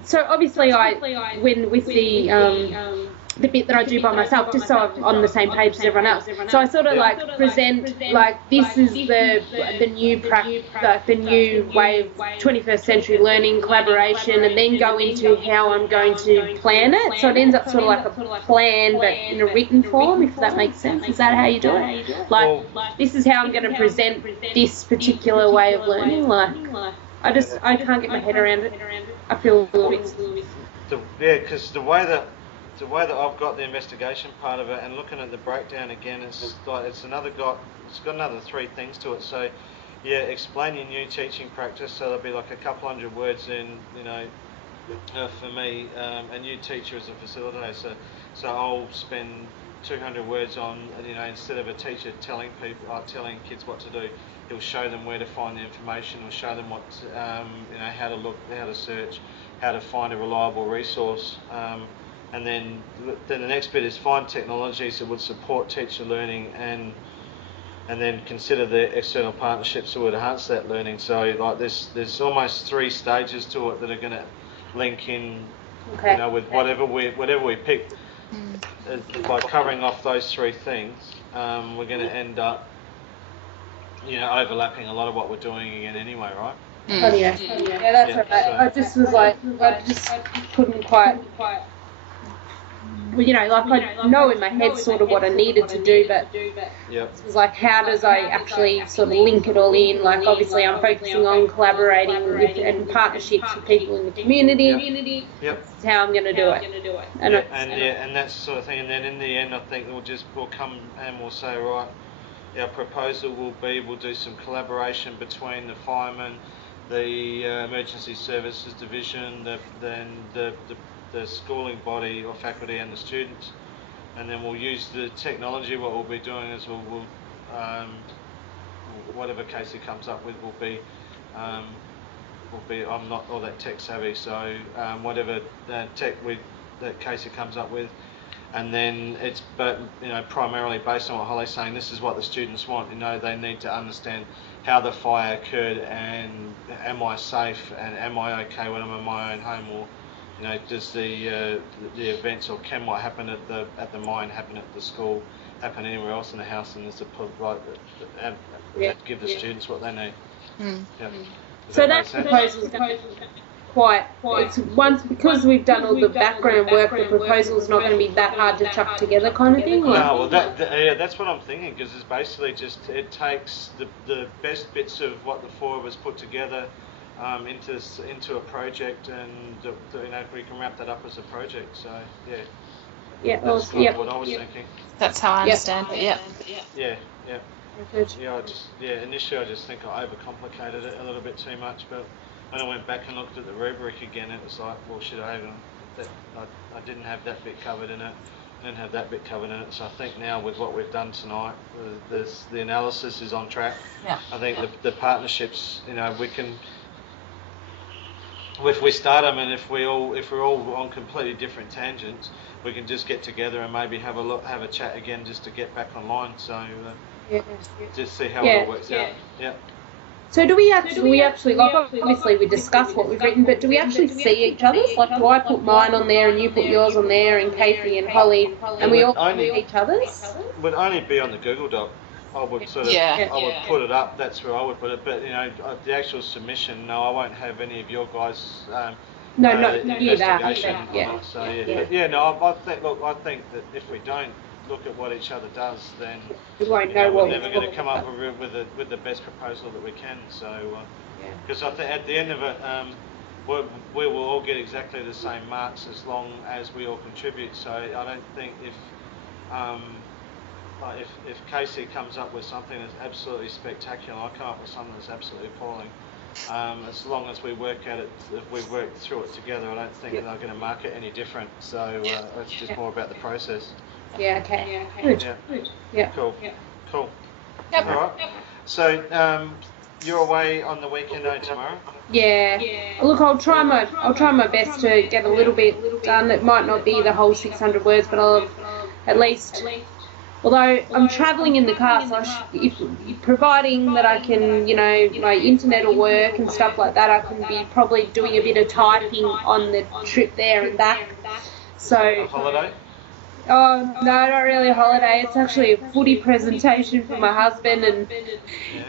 So obviously I win with the bit that I do by myself, just so I'm on the same page as everyone else. So I sort of present this is the new way of 21st century learning, collaboration, and then go into how I'm going to plan it. So it ends up sort of like a plan, but in a written form, if that makes sense. Is that how you do it? This is how I'm going to present this particular way of learning. I can't get my head around it. I feel a little bit. Because the way that I've got the investigation part of it, and looking at the breakdown again, it's got another 3 things to it. So, explain your new teaching practice. So there'll be like a couple hundred words in, for me, a new teacher as a facilitator. So I'll spend 200 words on, instead of a teacher telling kids what to do, he'll show them where to find the information. He'll show them how to look, how to search, how to find a reliable resource. And then the next bit is find technologies that would support teacher learning and then consider the external partnerships that would enhance that learning. So there's almost 3 stages to it that are going to link in Okay. You know, with whatever we pick, by covering off those three things, we're going to end up, you know, overlapping a lot of what we're doing again anyway, right? Oh, yeah, that's right. So. I just was like, I just couldn't quite. Well, you know, like I know in my head sort of what I needed to do, but it was like, how does I actually sort of link it all in? Like, obviously, I'm focusing on collaborating with and partnerships with people in the community. That's how I'm going to do it. And that's the sort of thing. And then in the end, I think we'll come and we'll say, right, our proposal will be we'll do some collaboration between the firemen, the emergency services division, the schooling body or faculty and the students, and then we'll use the technology. What we'll be doing is we'll whatever Casey comes up with will be I'm not all that tech savvy, so whatever tech that Casey comes up with, and then it's primarily based on what Holly's saying. This is what the students want. You know, they need to understand how the fire occurred and am I safe and am I okay when I'm in my own home, or you know, does the events or can what happened at the mine happen at the school, happen anywhere else in the house, and there's give the students what they need. So that proposal is quite. It's once because we've done all the background work. The proposal is not going to be that hard to chuck together, kind of thing. No, well, that's what I'm thinking, because it's basically just it takes the best bits of what the four of us put together. Into a project, and you know, we can wrap that up as a project. So that's what I was thinking. That's how I understand it. Initially I just think I overcomplicated it a little bit too much, but when I went back and looked at the rubric again, it was like, well, shit, I didn't have that bit covered in it. I didn't have that bit covered in it. So I think now with what we've done tonight, the analysis is on track. I think the partnerships, you know, we can. If we start them, and if we're all on completely different tangents, we can just get together and maybe have a chat again, just to get back online. So just see how it all works out. Yeah. So do we actually like obviously we discuss what we've written, but do we actually see each other's? Like, do I put mine on there and you put yours on there, and Casey and Holly, and we all see each other's? Would only be on the Google Doc. I would I would put it up. That's where I would put it. But you know, the actual submission, no, I won't have any of your guys. Investigation. So I think that if we don't look at what each other does, then we won't know what we're never going to come up with the best proposal that we can. So because I think at the end of it, we will all get exactly the same marks as long as we all contribute. So I don't think if Casey comes up with something that's absolutely spectacular, I come up with something that's absolutely appalling. As long as we work at it, if we work through it together, I don't think they're going to mark it any different. So it's just more about the process. Yeah. Okay. Good. Yeah. Cool. Yep. All right. So you're away on the weekend, tomorrow? Yeah. Look, I'll try my best to get a little bit done. It might not be the whole 600 words, but I'll at least. Although I'm travelling in the car, so providing that I can, you know, my internet will work and stuff like that, I can be probably doing a bit of typing on the trip there and back. So. A holiday? Oh, no, not really a holiday. It's actually a footy presentation for my husband, and,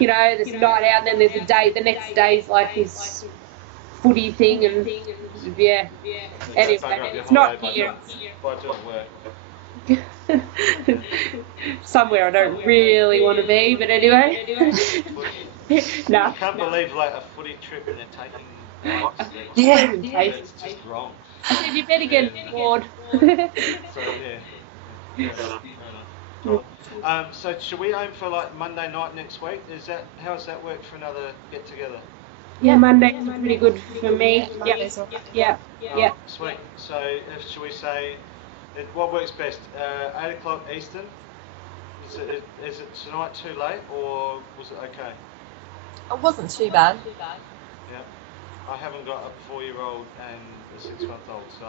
you know, there's a night out, and then there's a day. The next day's like his footy thing, and yeah. Anyway, it's not here. Somewhere I don't really want to be, but anyway. No. I can't believe like a footy trip and they're taking boxes. It's just wrong. I said you better get bored. So should we aim for like Monday night next week? How does that work for another get together? Yeah, Monday's pretty good for me. Yeah. Sweet. So should we say what works best? 8 o'clock Eastern. Is it tonight too late, or was it okay? It wasn't too bad. Yeah. I haven't got a 4-year-old and a 6-month-old, so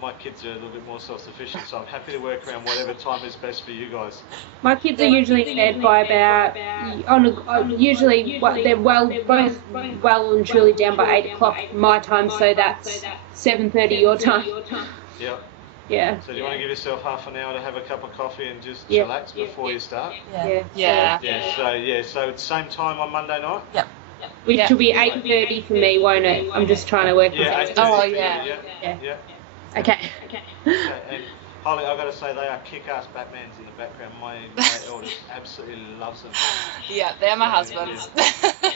my my kids are a little bit more self-sufficient, so I'm happy to work around whatever time is best for you guys. My kids are usually in bed by about they're both well and truly down by 8 o'clock my time, so that's 7:30 your time. Yep. Yeah. So do you want to give yourself half an hour to have a cup of coffee and just relax before you start? Yeah. So it's same time on Monday night? Yep. Which will be 8:30 for me, won't it? I'm just trying to work with it. Oh, yeah. Okay. And Holly, I've got to say, they are kick-ass Batmans in the background. My eldest absolutely loves them. Yeah, they're my husband's.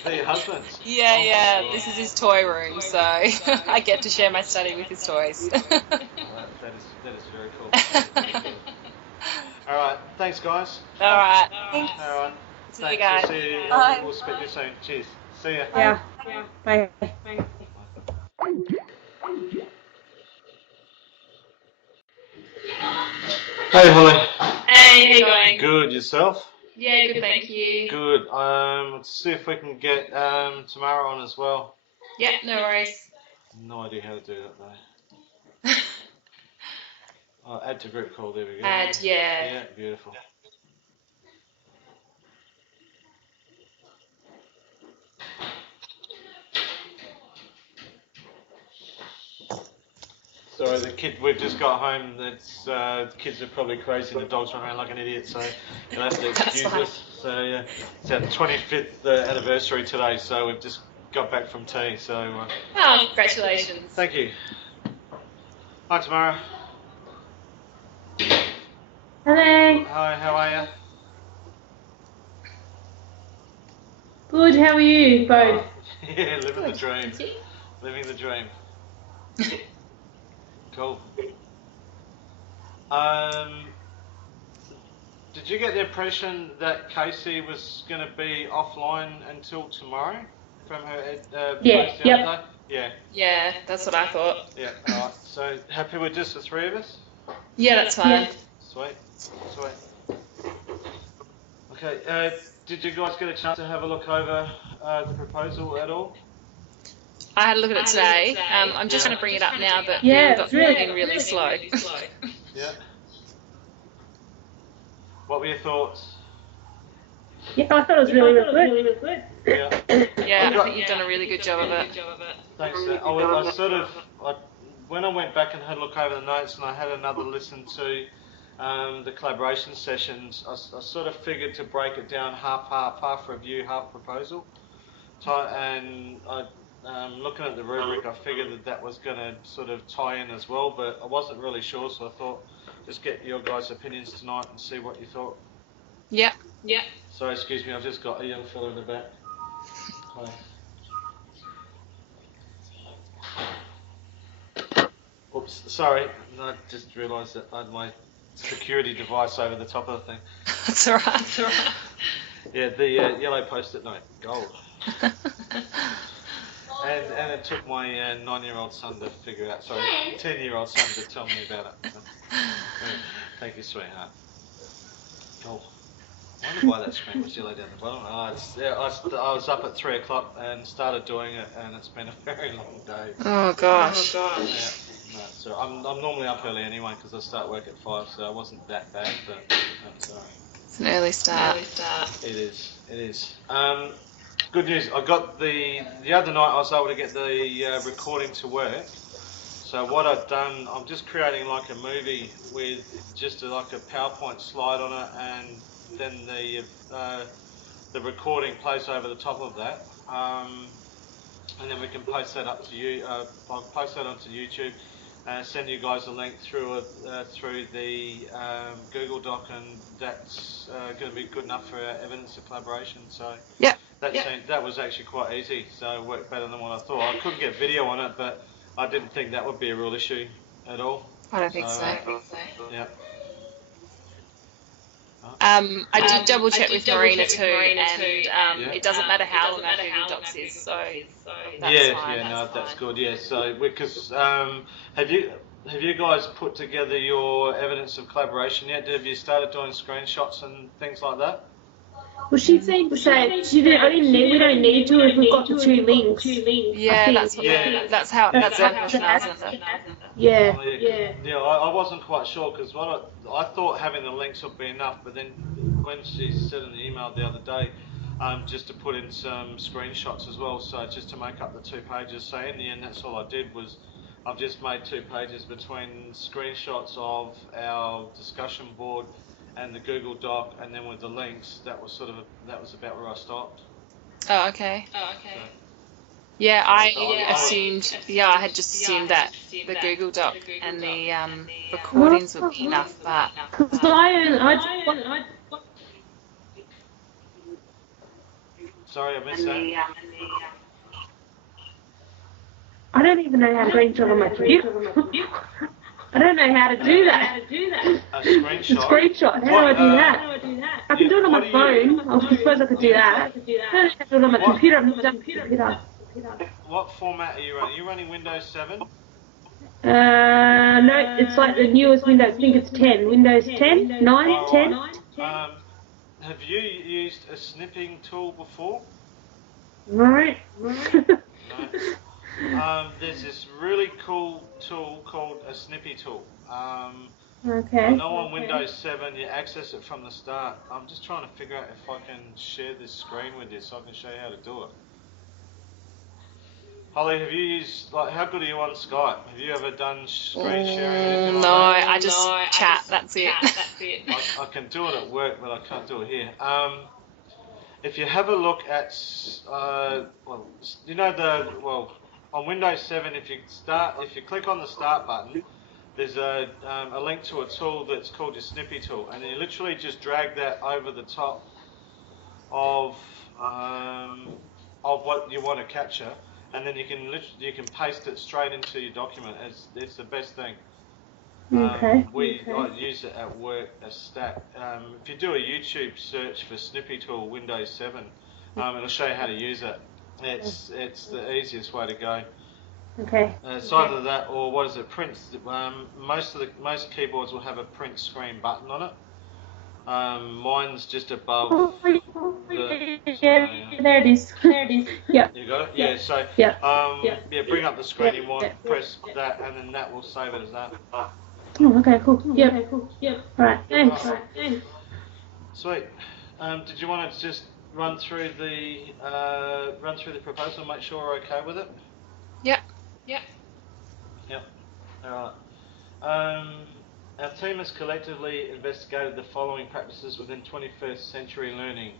They're your husbands? Yeah. This is his toy room, so I get to share my study with his toys. That is very cool. All right, thanks, guys. All right. Thanks. All right. See you guys. See you. Bye. We'll speak to you soon. Cheers. See ya. Yeah. Bye. Hey, Holly. Hey, how you going? Good. Yourself? Yeah, good, thank you. Good. Let's see if we can get Tamara on as well. Yeah, no worries. No idea how to do that though. Oh, add to group call. There we go. Add, yeah. Yeah, beautiful. Sorry, we've just got home. The kids are probably crazy and the dog's run around like an idiot, so you'll have to excuse us. So yeah, it's our 25th anniversary today, so we've just got back from tea. So. Oh, congratulations. Thank you. Hi, Tamara. Hello. Hi, how are you? Good. How are you both? Yeah, living the dream. Living the dream. Cool. Did you get the impression that Casey was going to be offline until tomorrow from her post the other day? Yeah. Yeah, that's what I thought. Yeah, alright. So, happy with just the three of us? Yeah, that's fine. Sweet. Okay, did you guys get a chance to have a look over the proposal at all? I had a look at it today. I'm just going to bring it up now, but it's really slow. Yeah. What were your thoughts? Yeah, I thought it was really good. Yeah. Yeah, I think you've done a really good job of it. Thanks. When I went back and had a look over the notes and I had another listen to the collaboration sessions, I sort of figured to break it down half review, half proposal. And looking at the rubric, I figured that was going to sort of tie in as well, but I wasn't really sure, so I thought just get your guys' opinions tonight and see what you thought. Yeah. Sorry, excuse me, I've just got a young fella in the back. Hi. Oops, sorry, I just realised that I had my security device over the top of the thing. That's alright. Yeah, the yellow post-it note, gold. And it took my 9-year-old son to figure out, 10-year-old son to tell me about it. So, thank you, sweetheart. Oh, I wonder why that screen was yellow down the bottom. I was up at 3 o'clock and started doing it, and it's been a very long day. Oh gosh. Yeah, so I'm normally up early anyway because I start work at 5, so it wasn't that bad, but that's alright. It's an early start. It is. Good news. I got the other night. I was able to get the recording to work. So what I've done, I'm just creating like a movie with just like a PowerPoint slide on it, and then the recording plays over the top of that, and then we can post that up to you. I'll post that onto YouTube. Send you guys a link through the Google Doc, and that's going to be good enough for our evidence of collaboration. So that was actually quite easy. So it worked better than what I thought. I couldn't get video on it, but I didn't think that would be a real issue at all. I don't think so. Yeah. I did double check with Marina too, and it doesn't matter how long our Google Docs is, so that's fine. That's good. Yeah, so because have you guys put together your evidence of collaboration yet? Have you started doing screenshots and things like that? Well, she seemed to say we don't need to if we've got the 2 links. Yeah, that's what that's how that's her impression, isn't it? Yeah. Yeah, I wasn't quite sure because I thought having the links would be enough, but then when she said in the email the other day, just to put in some screenshots as well, so just to make up the 2 pages. So in the end, that's all I did was I've just made 2 pages between screenshots of our discussion board and the Google Doc, and then with the links, that was about where I stopped. Oh, okay. So, Yeah, So I I assumed. Yeah, I had just assumed that the Google Doc and the recordings would be enough, but Because sorry, I missed that. I don't even know how to screenshot on my computer. I don't know how to do that. A screenshot. Screenshot. How do I do that? I can do it on my phone. I suppose I could do that. I don't know how to do it on my computer. I've never done computer. What format are you running? Are you running Windows 7? No, it's like the newest Windows. I think it's 10. Windows 10, 9, 10. Have you used a snipping tool before? Right. No. There's this really cool tool called a snippy tool. Okay. I know on Windows 7 you access it from the start. I'm just trying to figure out if I can share this screen with you so I can show you how to do it. Holly, have you used, how good are you on Skype? Have you ever done screen sharing or anything like no, that? I just chat. That's it. I can do it at work, but I can't do it here. If you have a look at, on Windows 7, if you click on the Start button, there's a link to a tool that's called your Snippy tool, and you literally just drag that over the top of what you want to capture, and then you can paste it straight into your document. It's the best thing. I use it at work a stack. If you do a YouTube search for Snippy tool Windows 7, it'll show you how to use it. It's the easiest way to go. Okay. It's either that or what is it? Print. Most keyboards will have a print screen button on it. Mine's just above. There it is. Yeah. You got it? Yeah. So bring up the screen you want, press that, and then that will save it as that. Oh, okay, cool. Yeah. All right. Thanks. Sweet. Did you want to just run through the proposal and make sure we're okay with it? Yep. All right. Our team has collectively investigated the following practices within 21st century learning,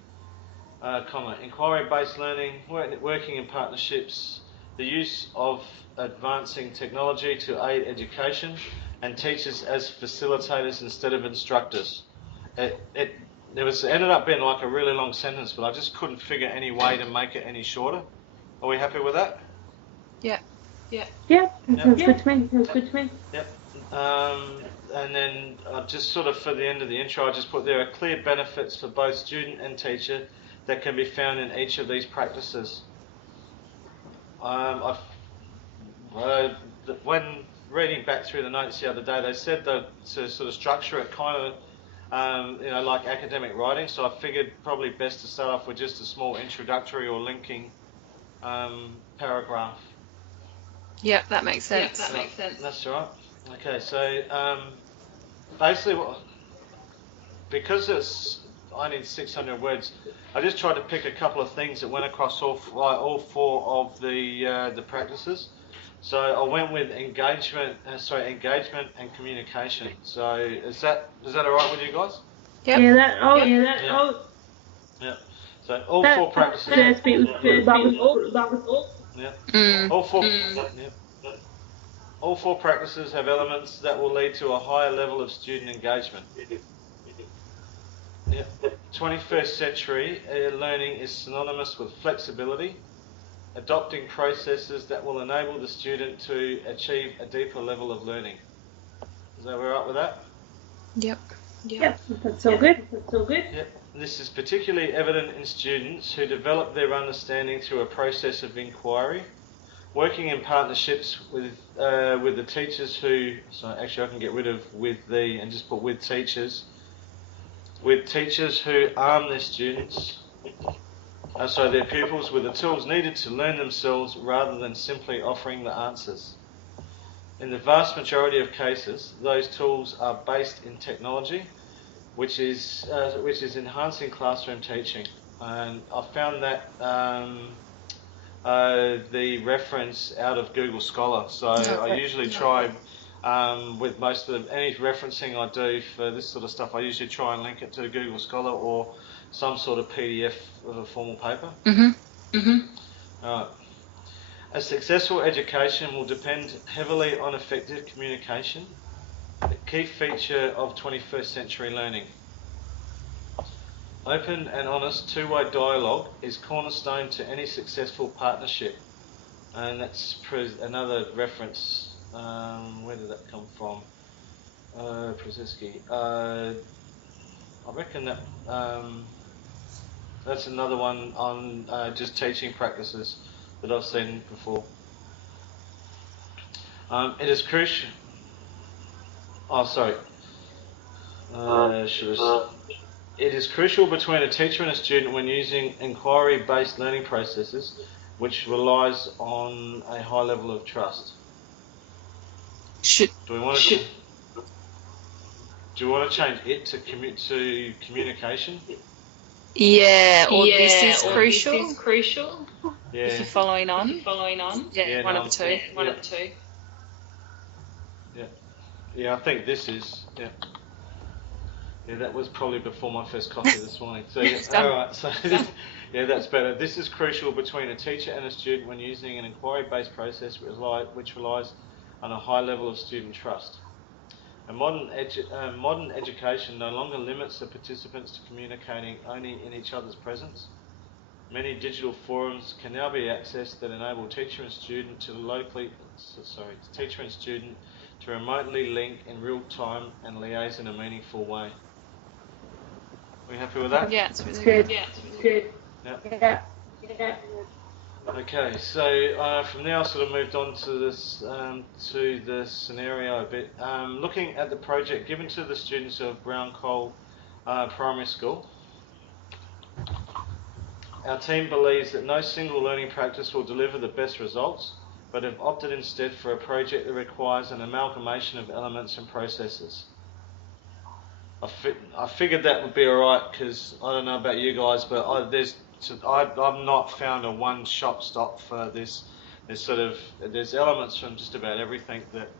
inquiry-based learning, working in partnerships, the use of advancing technology to aid education, and teachers as facilitators instead of instructors. It ended up being like a really long sentence, but I just couldn't figure any way to make it any shorter. Are we happy with that? Yeah. Sounds good to me. Yep. And then just sort of for the end of the intro, I just put there are clear benefits for both student and teacher that can be found in each of these practices. When reading back through the notes the other day, they said that to sort of structure it kind of, like academic writing. So I figured probably best to start off with just a small introductory or linking paragraph. Yep, that makes sense. That's right. Okay, so basically, because I need 600 words, I just tried to pick a couple of things that went across all 4 of the practices. So I went with engagement and communication. So is that all right with you guys? Yep. Yeah. So all 4 practices. All 4 practices have elements that will lead to a higher level of student engagement. 21st century learning is synonymous with flexibility, adopting processes that will enable the student to achieve a deeper level of learning. Is that all right with that? Yep. That's all good. Yep. This is particularly evident in students who develop their understanding through a process of inquiry, working in partnerships with the teachers who. So actually, I can get rid of with the and just put with teachers. with teachers who arm their students, their pupils with the tools needed to learn themselves rather than simply offering the answers. In the vast majority of cases, those tools are based in technology, which is enhancing classroom teaching. And I found that the reference out of Google Scholar. So I usually try with most of any referencing I do for this sort of stuff, I usually try and link it to Google Scholar or some sort of PDF of a formal paper. Right. A successful education will depend heavily on effective communication, a key feature of 21st century learning. Open and honest two-way dialogue is cornerstone to any successful partnership. And that's another reference. Where did that come from? Brzezinski. I reckon that that's another one on just teaching practices that I've seen before. It is crucial. It is crucial between a teacher and a student when using inquiry-based learning processes, which relies on a high level of trust. Do we want to change it to communication? Yeah, or this is crucial. Yeah. If you're following on. Yeah, one of the two. Yeah, I think this is. Yeah, that was probably before my first coffee this morning. So all right. So that's better. This is crucial between a teacher and a student when using an inquiry-based process which relies on a high level of student trust. A modern education no longer limits the participants to communicating only in each other's presence. Many digital forums can now be accessed that enable teacher and student to remotely link in real time and liaise in a meaningful way. Are we happy with that? Yeah, it's really Good. good. Yeah. Okay, so from there I sort of moved on to this to the scenario a bit. Looking at the project given to the students of Brown Cole Primary School, our team believes that no single learning practice will deliver the best results, but have opted instead for a project that requires an amalgamation of elements and processes. I figured that would be alright because I don't know about you guys, but I've not found a one-shop stop for this. There's elements from just about everything that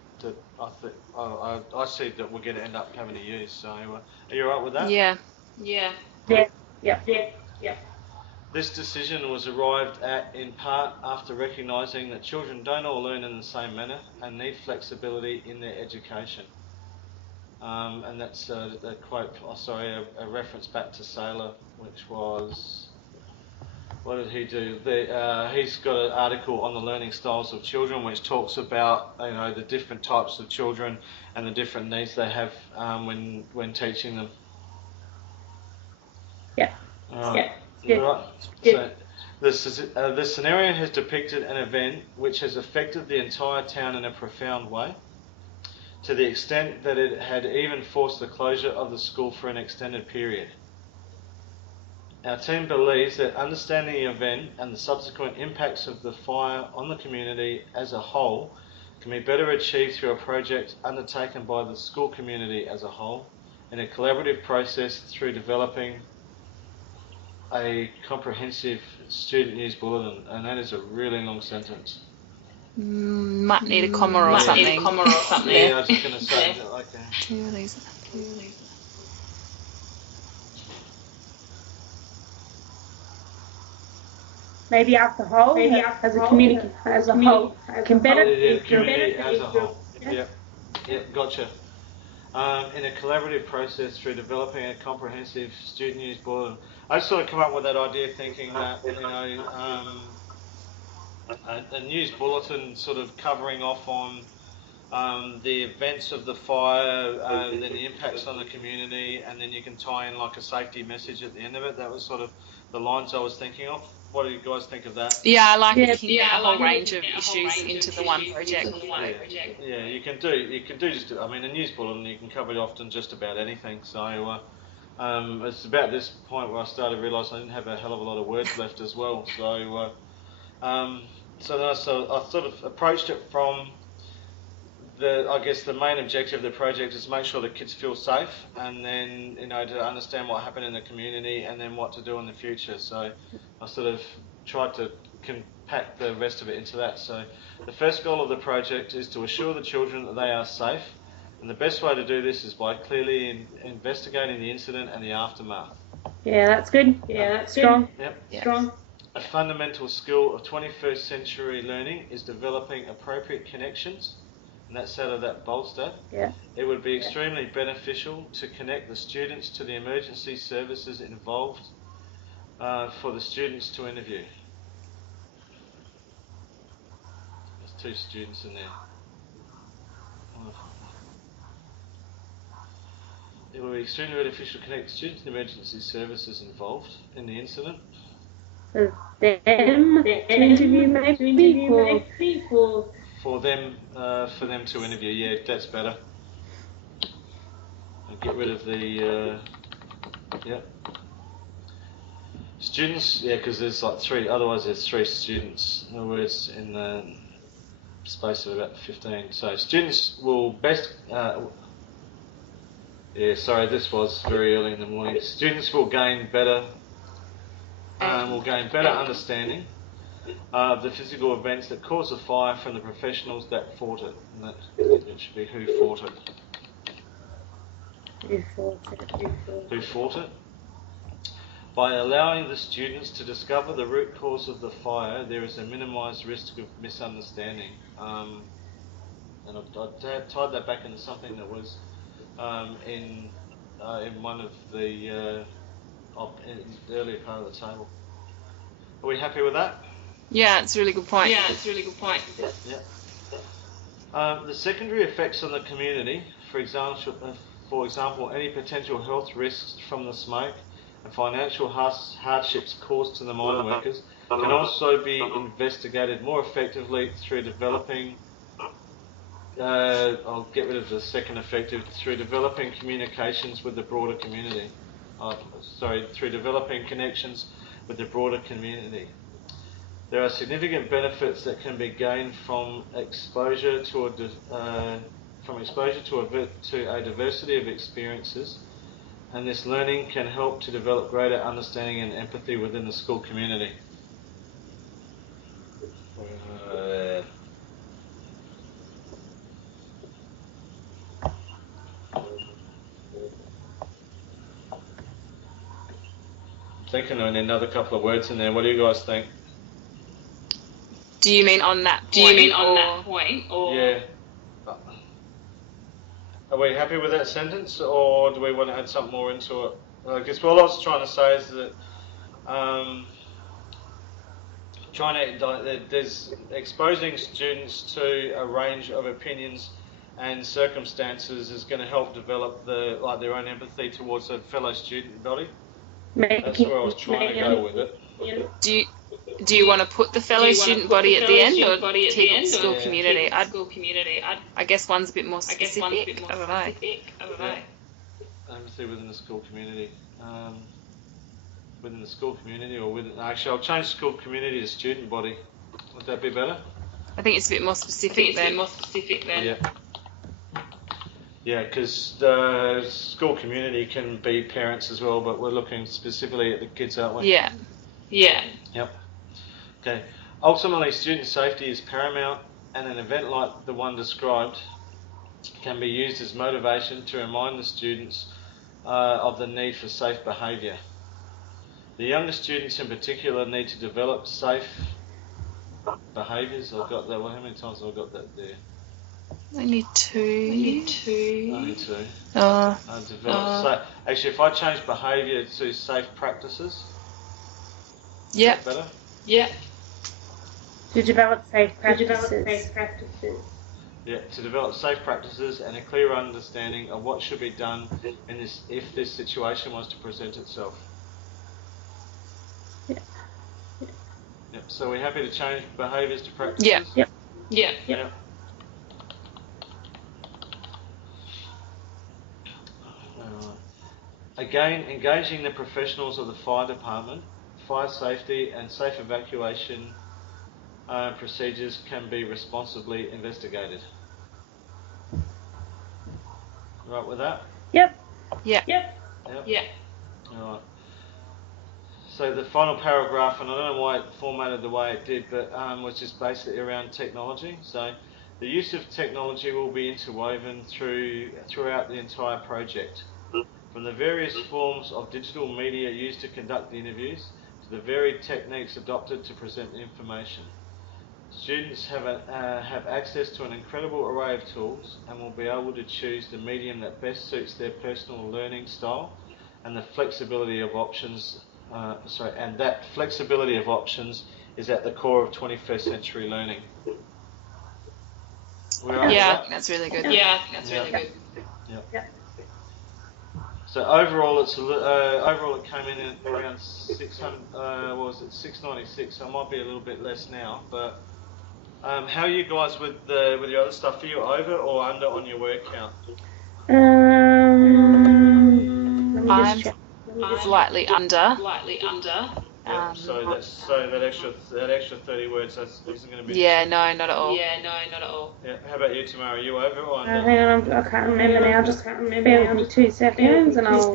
I see that we're going to end up having to use. So, are you alright with that? Yeah. This decision was arrived at in part after recognising that children don't all learn in the same manner and need flexibility in their education. And that's a reference back to Saylor, which was, what did he do? He's got an article on the learning styles of children, which talks about the different types of children and the different needs they have when teaching them. Yeah. Right. So the scenario has depicted an event which has affected the entire town in a profound way, to the extent that it had even forced the closure of the school for an extended period. Our team believes that understanding the event and the subsequent impacts of the fire on the community as a whole can be better achieved through a project undertaken by the school community as a whole in a collaborative process through developing a comprehensive student news bulletin. And that is a really long sentence. Might need a comma or something. Yeah, I was just going to say that. Okay. Maybe as a whole, as a community, as a whole, can better. Community as a whole. Yeah, gotcha. In a collaborative process through developing a comprehensive student news bulletin. I sort of come up with that idea thinking that, a news bulletin sort of covering off on the events of the fire, then the impacts on the community, and then you can tie in like a safety message at the end of it. That was sort of the lines I was thinking of. What do you guys think of that? Yeah, I like it. You get a whole range of issues into the one project. Yeah, you can do just. I mean, a news bulletin you can cover often just about anything. So It's about this point where I started realising I didn't have a hell of a lot of words left as well. So then I sort of approached it from I guess the main objective of the project is to make sure the kids feel safe, and then to understand what happened in the community, and then what to do in the future. So I sort of tried to compact the rest of it into that. So the first goal of the project is to assure the children that they are safe, and the best way to do this is by clearly investigating the incident and the aftermath. Yeah, that's good. Yeah, that's strong. Yep. Yeah. Strong. A fundamental skill of 21st century learning is developing appropriate connections. And that's out of that bolster. Yeah. It would be extremely beneficial to connect the students to the emergency services involved for the students to interview. There's 2 students in there. It would be extremely beneficial to connect the students to the emergency services involved in the incident. For them to interview, maybe, For them to interview, yeah, that's better. I'll get rid of the, students, yeah, because there's like 3, otherwise there's 3 students, in other words, in the space of about 15. So students will best, this was very early in the morning. Students will gain better understanding of the physical events that caused the fire from the professionals that fought it. And that it should be who fought it. Who fought it? By allowing the students to discover the root cause of the fire, there is a minimised risk of misunderstanding. And I tied that back into something that was in one of the in the earlier part of the table. Are we happy with that? Yeah, it's a really good point. Yeah. The secondary effects on the community, for example, any potential health risks from the smoke and financial hardships caused to the mine workers, can also be investigated more effectively through developing. I'll get rid of the second effective, through developing communications with the broader community. Through developing connections with the broader community. There are significant benefits that can be gained from exposure to a diversity of experiences, and this learning can help to develop greater understanding and empathy within the school community. Thinking of another couple of words in there. What do you guys think? Do you mean on that point? Or? Yeah. Are we happy with that sentence, or do we want to add something more into it? I guess what I was trying to say is that there's exposing students to a range of opinions and circumstances is going to help develop their own empathy towards a fellow student body. That's where I was trying to go with it. Do you want to put the fellow student body at the end, or keep it school community? I guess one's a bit more specific. I don't know. Empathy within the school community. Within the school community, or within. Actually, I'll change school community to student body. Would that be better? I think it's a bit more specific then. Yeah. Yeah, because the school community can be parents as well, but we're looking specifically at the kids, aren't we? Yeah. Yep. Okay. Ultimately, student safety is paramount, and an event like the one described can be used as motivation to remind the students of the need for safe behaviour. The younger students in particular need to develop safe behaviours. I've got that. Well, how many times have I got that there? Only two. Only 2. Actually, if I change behaviour to safe practices, yeah, is that better? Yeah. To develop safe practices. Yeah, to develop safe practices and a clear understanding of what should be done if this situation was to present itself. Yeah. Yep. So we're happy to change behaviours to practices? Yeah. Again, engaging the professionals of the fire department, fire safety and safe evacuation procedures can be responsibly investigated. Right with that? Yep. Yeah. All right. So the final paragraph, and I don't know why it formatted the way it did, but was just basically around technology. So the use of technology will be interwoven throughout the entire project. From the various forms of digital media used to conduct the interviews to the varied techniques adopted to present the information. Students have access to an incredible array of tools and will be able to choose the medium that best suits their personal learning style and the flexibility of options. And that flexibility of options is at the core of 21st century learning. Yeah, that's really good. Yeah, that's really good. Yeah. So overall, it came in at around 600. What was it? 696. So it might be a little bit less now. But how are you guys with your other stuff? Are you over or under on your word count? Let me just check. I'm slightly under. Yeah, so that extra 30 words isn't going to be. Yeah, no, not at all. Yeah. How about you, Tamara? Are you over or under? Hang on, I can't remember now. Just bear with me 2 seconds, and I'll.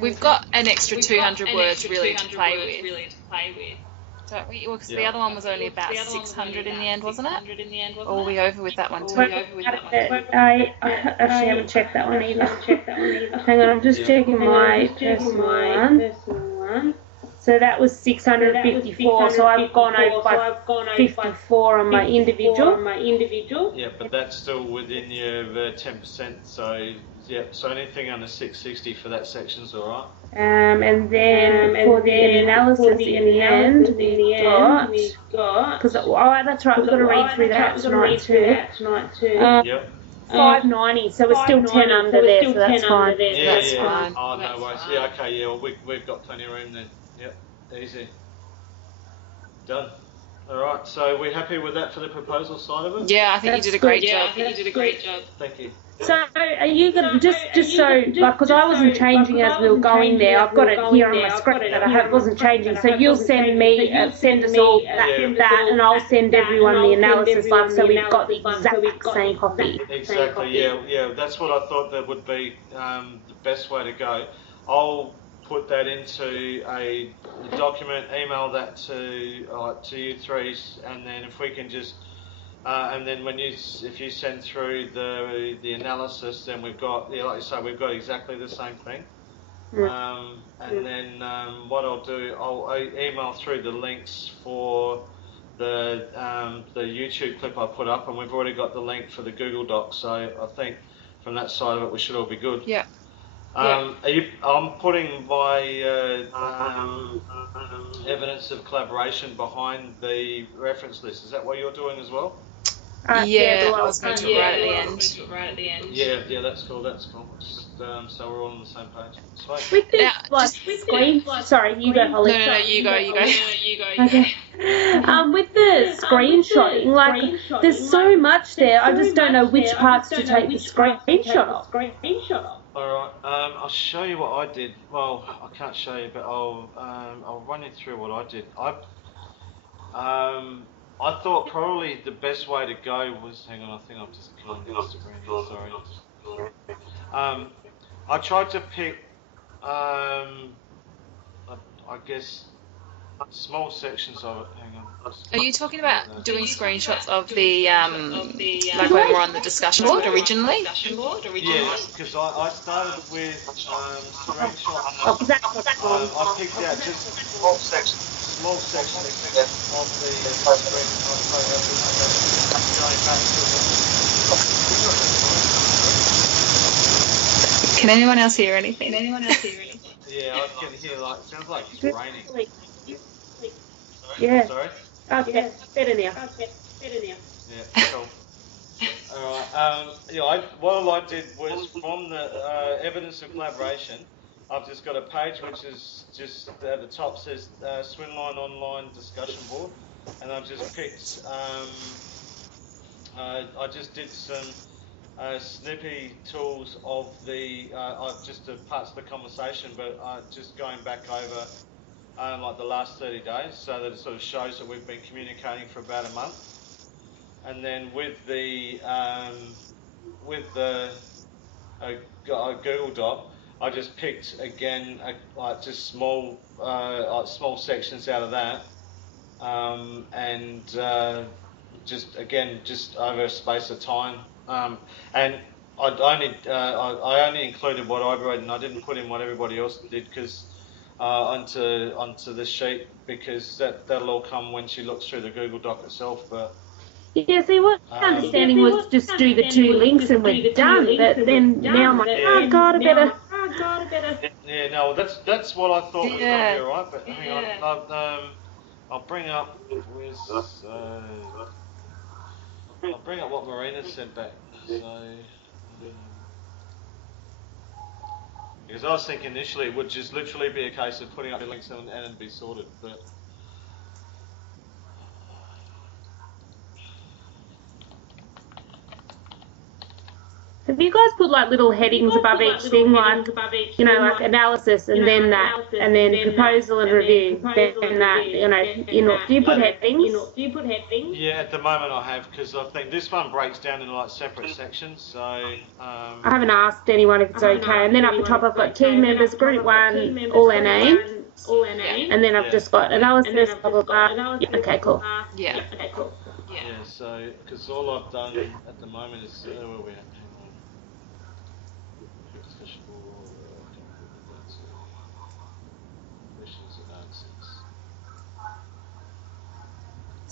We've got an extra 200 words really to play with. Don't we? Because the other one was only about 600 in the end, wasn't it? Or were we over with that one too? I actually haven't checked that one either. Hang on, I'm just checking my personal one. So that was 654. So I've gone over by 54 on my individual. Yeah, but that's still within your 10%. So yeah, so anything under 660 for that section's all right. And then for the analysis in the end, we've got, because that's right, we've got to read through that tonight too. Yep. 590, so we're still 10 under there, so that's fine. Yeah. Oh, no worries. Yeah, okay, yeah, well, we've got plenty of room then. Yep, easy. Done. All right, so we're happy with that for the proposal side of it? Yeah, I think you did a great job. Thank you. So are you going to, just so, like, because I wasn't changing as we were going there, I've got it here on my script that I wasn't changing, so you'll send me, send us all that, and I'll send everyone the analysis, like, so we've got the exact same copy. Exactly, yeah, that's what I thought that would be the best way to go. I'll put that into a document, email that to you three, and then if we can just and then if you send through the analysis, then we've got, like you say, we've got exactly the same thing. And then what I'll do, I'll email through the links for the YouTube clip I put up, and we've already got the link for the Google Doc. So I think from that side of it, we should all be good. Yeah. I'm putting my evidence of collaboration behind the reference list. Is that what you're doing as well? Yeah, I was going to right at the end. Yeah, that's cool. Just, so we're all on the same page. Sweet. With this, sorry, you go, Holly. No, you go. Okay. With the screenshotting, there's so much there. I just don't know which parts to take the screenshot of. Alright, I'll show you what I did. Well, I can't show you, but I'll run you through what I did. I thought probably the best way to go was, hang on, I think I've just come on Instagram, sorry. I tried to pick, I guess, small sections of it. Hang on. Are you talking about doing screenshots of the, like when we're on the discussion board originally? Yeah, because I started with screenshots. I picked out just small sections of the Can anyone else hear anything? Yeah, I can hear sounds like it's raining. Yeah. Sorry? Okay, better now. Yeah, cool. Alright, what I did was from the evidence of collaboration, I've just got a page which is just at the top says Swimline Online Discussion Board, and I've just picked, I just did some snippy tools of the just parts of the conversation, but just going back over like the last 30 days, so that it sort of shows that we've been communicating for about a month. And then with the Google Doc, I just picked again like just small small sections out of that, and just over a space of time, and I only included what I'd read, and I didn't put in what everybody else did because onto this sheet, because that'll all come when she looks through the Google Doc itself. But yeah, see, what my understanding was just do the 2 links and we're done. But then now I'm like, oh God, I better. Yeah, no, that's what I thought was going to be alright. But hang on, I'll bring up I'll bring up what Marina sent back. So, because I was thinking initially it would just literally be a case of putting up the links and it'd be sorted, but. Have you guys put like little headings above each thing, like, you know, like analysis and then that, and then proposal and review, then that, you know, do you put headings? Yeah, at the moment I have, because I think this one breaks down into like separate sections, so... I haven't asked anyone if it's okay, and then up the top I've got team members, group 1, all their names, and then I've just got analysis, blah, blah, blah. Yeah, okay, cool. Yeah. Yeah, so, because all I've done at the moment is, where we're at.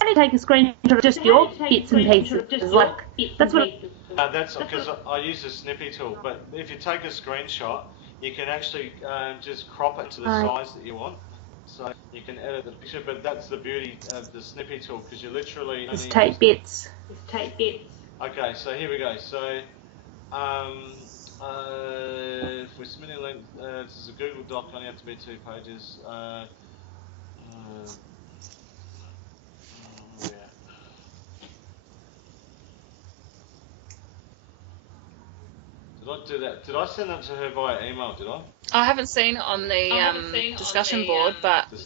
Only take a screenshot of just your bits and pieces, like, that's what... That's because I use the snippy tool, but if you take a screenshot, you can actually just crop it to the size that you want. So you can edit the picture, but that's the beauty of the snippy tool, because you literally... Just take bits. Okay, so here we go. So if we're submitting a link, this is a Google Doc, only have to be 2 pages. Did I do that? Did I send that to her via email? Did I? I haven't seen it on the discussion board, but No,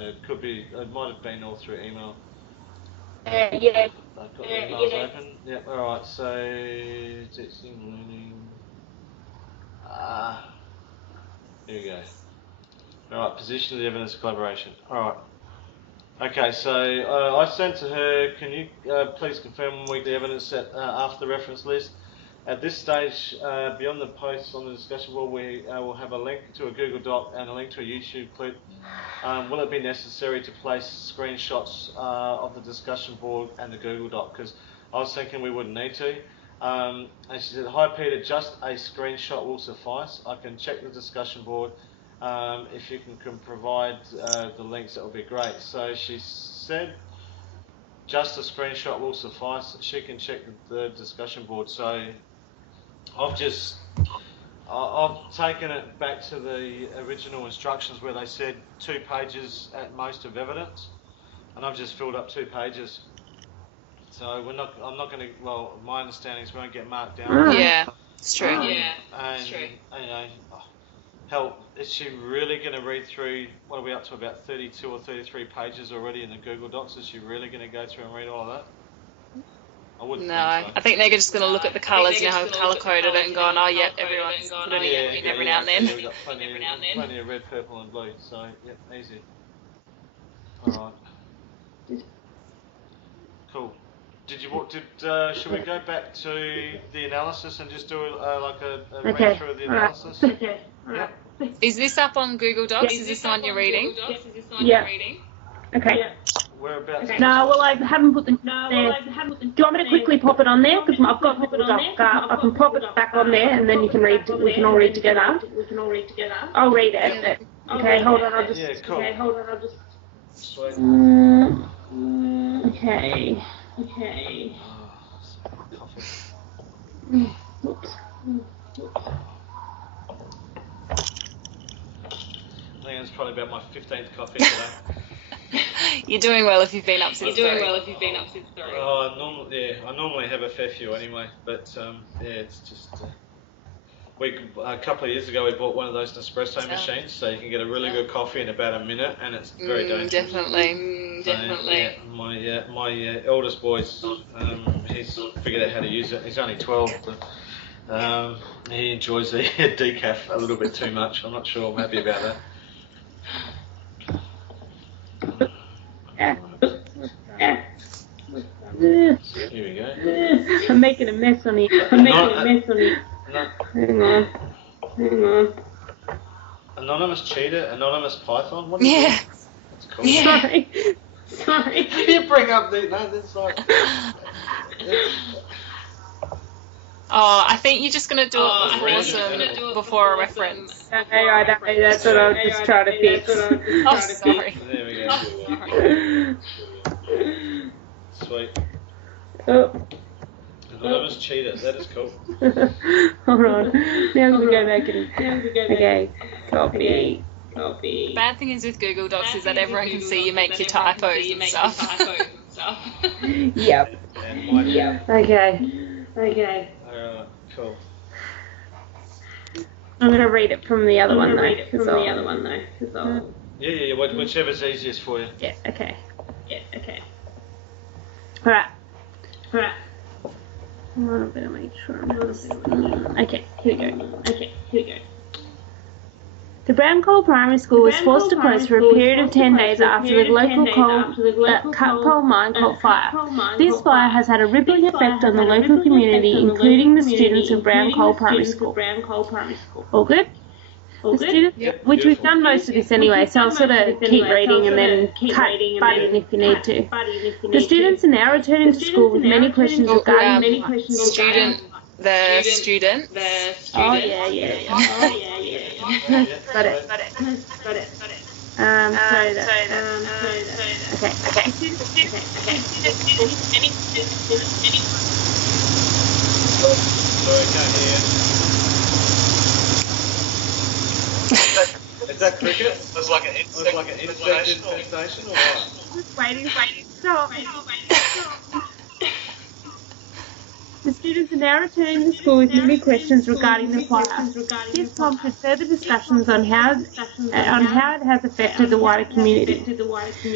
it could be. It might have been all through email. Yeah. I've got the emails open. Yep. All right. So teaching, learning. Here we go. All right. Position of the evidence collaboration. All right. Okay. So I sent to her. Can you please confirm weekly evidence set after the reference list? At this stage, beyond the posts on the discussion board, we will have a link to a Google Doc and a link to a YouTube clip. Will it be necessary to place screenshots of the discussion board and the Google Doc? Because I was thinking we wouldn't need to. And she said, hi Peter, just a screenshot will suffice. I can check the discussion board. If you can provide the links, that would be great. So she said, just a screenshot will suffice. She can check the discussion board. So I've taken it back to the original instructions where they said 2 pages at most of evidence, and I've just filled up 2 pages. So I'm not going to. Well, my understanding is we won't get marked down. Yeah, it's true. And you know, hell, is she really going to read through? What are we up to? About 32 or 33 pages already in the Google Docs. Is she really going to go through and read all of that? I wouldn't think so. I think they're just going to look at the colours, you know, how colour coded it and gone, oh yeah, everyone's putting it in every now and then. We've got plenty of red, purple and blue, so yep, easy. Alright. Cool. Should we go back to the analysis and just do a read through of the analysis? Okay. Yeah. Is this up on Google Docs? Is this the one you're reading? Yeah. Okay. Whereabouts? No, well, I haven't put the. Do you want me to quickly pop it on there? Because I've got Google Doc up. I can pop it back on there, and then you can read. We can all read together. I'll read it. Okay, hold on. I'll just. Yeah, cool. Okay, hold on. I'll just. Sweet. Okay. Coffee. Oops. I think it's probably about my 15th coffee today. You're doing well if you've been up since 3. Oh, I normally have a fair few anyway, but it's just. A couple of years ago, we bought one of those Nespresso machines, so you can get a really good coffee in about a minute, and it's very dangerous. Definitely. Yeah, my eldest boy's he's figured out how to use it. He's only 12, but he enjoys the decaf a little bit too much. I'm not sure I'm happy about that. Here we go. I'm making a mess on it. No. Hang on. Anonymous cheater, anonymous python. What is that? That's cool. Yeah. Sorry. You bring up the that's like. Oh, I think you're just gonna do it before a reference. Okay, that's what I was just trying to fix. Oh, sorry. There we go. Sweet. Oh. Anonymous cheater, that is cool. Hold on. Now we go back and okay. Copy. The bad thing is with Google Docs is that everyone can see you make your typos and stuff. Yep. Okay. Alright, cool. I'm gonna read it from the other one though. Yeah, whichever's easiest for you. Yeah, okay. Alright. I better make sure I'm not. Okay, here we go. The Brown Coal Primary School was forced to close for a period of 10 days after the local coal mine caught fire. This fire has had a rippling effect on the local community, including the students of Brown Coal Primary School. All good? The students, which we've done most of this anyway, so I'll sort of keep reading and then cut button if you need to. The students are now returning to school with many questions regarding the student. Oh yeah. Got it. Sorry, can't hear you. Is that cricket? It's like an infestation or what? Waiting. Stop. The students are now returning to school with many questions regarding the fire. This prompted further discussions on how it has affected the wider community.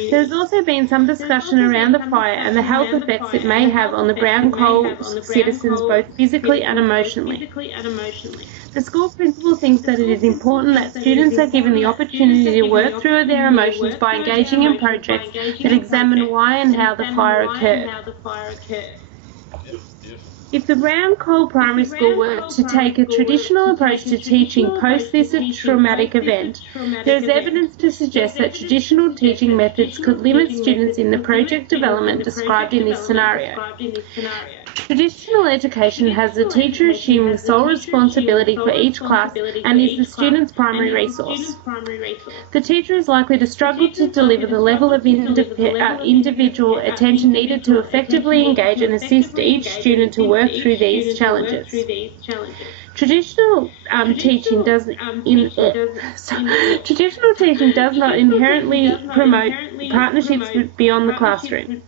There has also been some discussion around the fire and the health effects it may have on the Brown Coal citizens both physically and emotionally. The school principal thinks that it is important that students are given the opportunity to work through their emotions by engaging in projects that examine why and how the fire occurred. If the Brown Coal Primary School were to take a traditional approach to teaching post this traumatic event, there is evidence to suggest that traditional teaching methods could limit students in the project development described in this scenario. Traditional education has the teacher assuming sole responsibility for each class and is the student's primary resource. The teacher is likely to struggle to deliver the level of individual attention needed to effectively engage and assist each student to work through these challenges. Traditional teaching does not inherently promote partnerships beyond the classroom.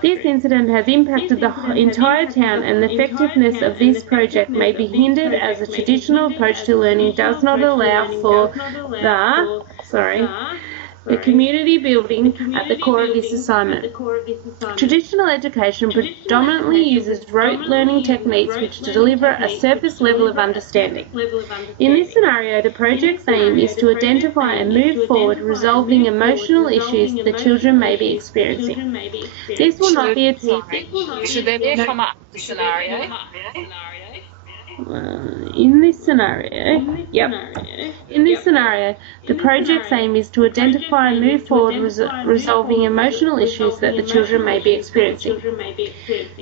This incident has impacted the entire town, and the effectiveness of this project may be hindered as a traditional approach to learning does not allow for the community building at the core of this assignment. Traditional education predominantly uses rote learning techniques which deliver a surface level of understanding. In this scenario, the project's aim is to identify and move forward resolving emotional issues the children may be experiencing. This will not be achieved. Should there be a comma after scenario? In this scenario, the project's aim is to identify and move forward resolving emotional issues that the children may be experiencing.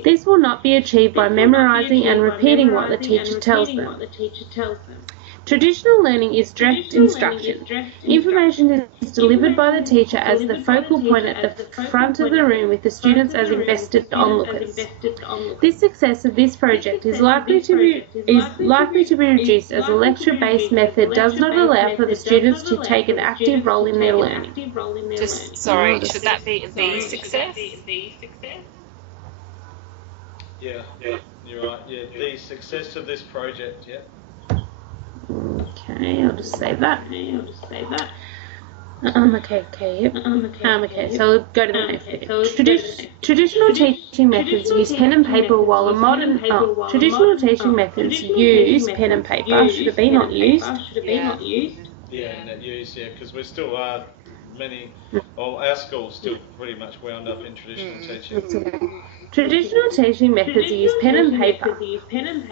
This will not be achieved by memorizing and repeating what the teacher tells them. Traditional learning is direct instruction. Information is delivered by the teacher as the focal point at the front of the room with the students as invested onlookers. The success of this project is likely to be reduced as a lecture-based method does not allow for the students to take an active role in their learning. Should that be the success? Yeah, you're right. Yeah, the success of this project. Yeah. Okay, I'll just save that. Okay, so we'll go to the next bit. Traditional teaching methods use pen and paper while traditional teaching methods use pen and paper. Should it be not used? Yeah, not used, because we still are our school's still pretty much wound up in traditional teaching. Traditional teaching methods use pen and paper,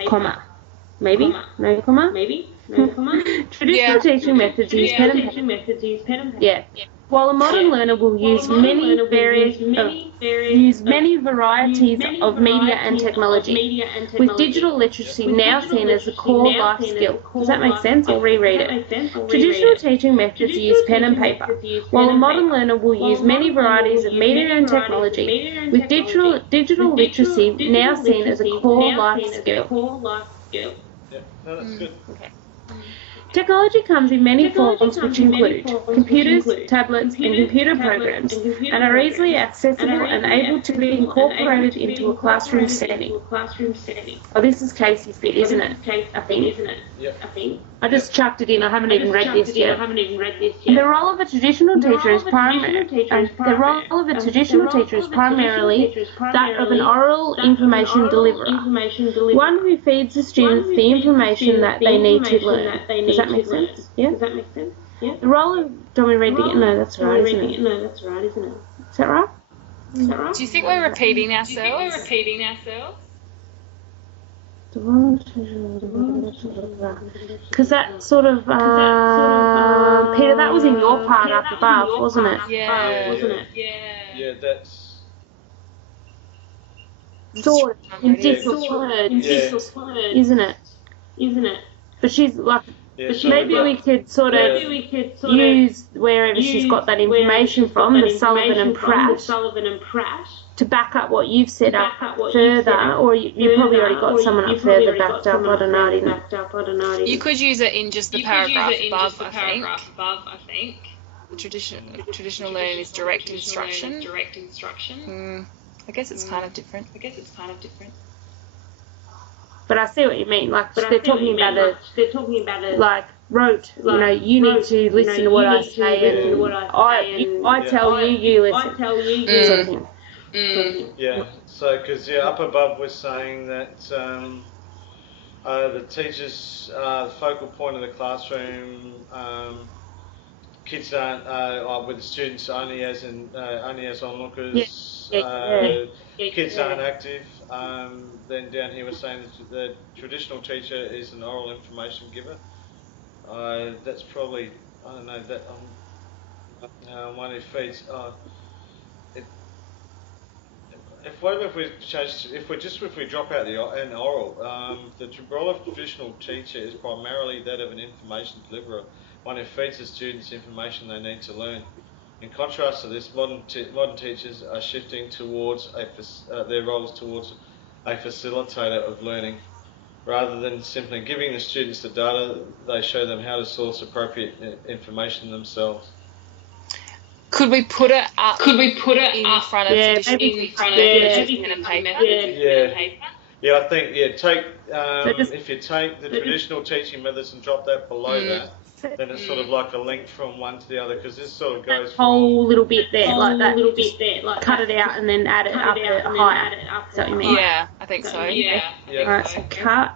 comma. Maybe? No comma? Traditional teaching methods use pen and paper. Yeah. While a modern learner will use many varieties of media and technology, with digital literacy now seen as a core life skill. Does that make sense? I'll reread it. Traditional teaching methods use pen and paper, while a modern learner will use many varieties of media and technology, with digital literacy now seen as a core life skill. Yeah, no, that's good. Okay. Technology comes in many forms which include computers, tablets and computer programs and are easily accessible and able to be incorporated into a classroom setting. Oh, this is Casey's bit, isn't it? I think. Yep. I just chucked it in, I haven't even read this yet. The role of a traditional teacher is primarily that of an oral information deliverer, one who feeds the students the information that they need to learn. Does that make sense? Yeah? The role of... Do you want me to read it again? No, that's right, isn't it? Is that right? Do you think we're repeating ourselves? Because that sort of, Peter, that was in your part up above, wasn't it? Yeah. Yeah, that's... Sort of, in different words, isn't it? But she's like, maybe we could sort of use wherever she's got that information from, the Sullivan and Pratt, to back up what you've set up further, or you probably already got someone up further backed up, I don't know. You could use it in just the paragraph above, I think. The traditional learning is direct instruction. I guess it's kind of different. But I see what you mean. Like they're talking about it. Like rote. You know, you need to listen to what I say, and I tell you, you listen. Sort of thing. Yeah. So, because up above we're saying that the teachers are the focal point of the classroom. Kids aren't with the students only as onlookers. Kids aren't active. Then down here we're saying that the traditional teacher is an oral information giver. That's probably, I don't know, that one who feeds. If we drop out the oral, the role of traditional teacher is primarily that of an information deliverer, one who feeds the students information they need to learn. In contrast to this, modern teachers are shifting towards their roles towards a facilitator of learning. Rather than simply giving the students the data, they show them how to source appropriate information themselves. Could we put it up in front of pen and paper? Yeah, I think take if you take the traditional teaching methods and drop that below that, then it's sort of like a link from one to the other, because this sort of goes whole little bit there, like that. Cut it out and then add it up higher. Is that what you mean? Yeah, I think so. Yeah. Alright, so cut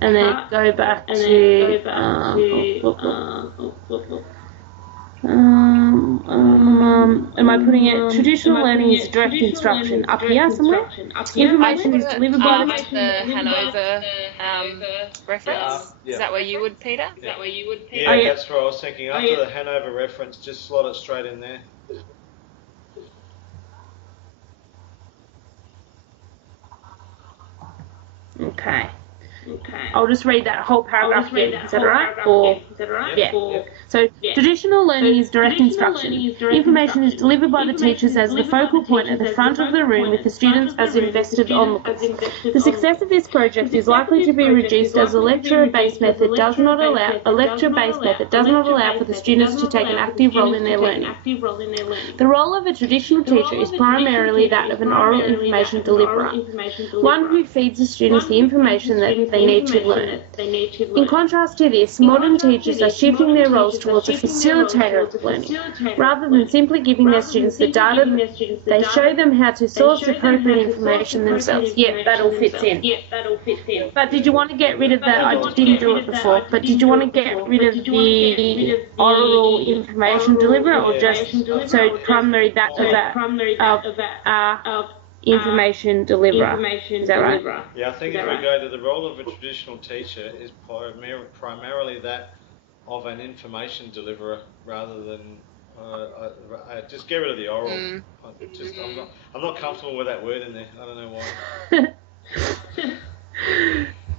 and then go back to am I putting it? Traditional learning is direct instruction. Up here somewhere? Information is delivered by the Hanover reference. Is that where you would, Peter? Yeah, that's what I was thinking. After the Hanover reference, just slot it straight in there. Okay. I'll just read that whole paragraph again. Is that all right? Or yeah. So traditional learning is direct instruction. Information is delivered by the teachers as the focal point at the front of the room, with the students as invested onlookers. The success of this project is likely to be reduced as a lecture-based method does not allow for the students to take an active role in their learning. The role of a traditional teacher is primarily that of an oral information deliverer, one who feeds the students the information that they need to learn. In contrast to this, modern teachers are shifting their roles towards a facilitator of learning. Rather than simply giving their students the data, they show them how to source appropriate information themselves. Yeah, that all fits in. But did you want to get rid of that? I didn't do it before, but did you want to get rid of the oral information deliverer, or just so primarily that of information deliverer? Is that right? Yeah, I think if we go to the role of a traditional teacher is primarily that of an information deliverer rather than just get rid of the oral. I'm not comfortable with that word in there. I don't know why.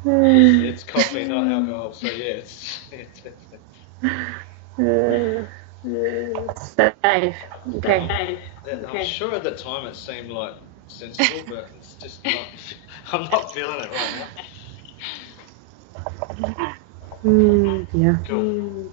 It's coffee, not alcohol. So yeah, Safe. Okay. I'm sure at the time it seemed like sensible, but it's just not. I'm not feeling it right now. Yeah. Cool.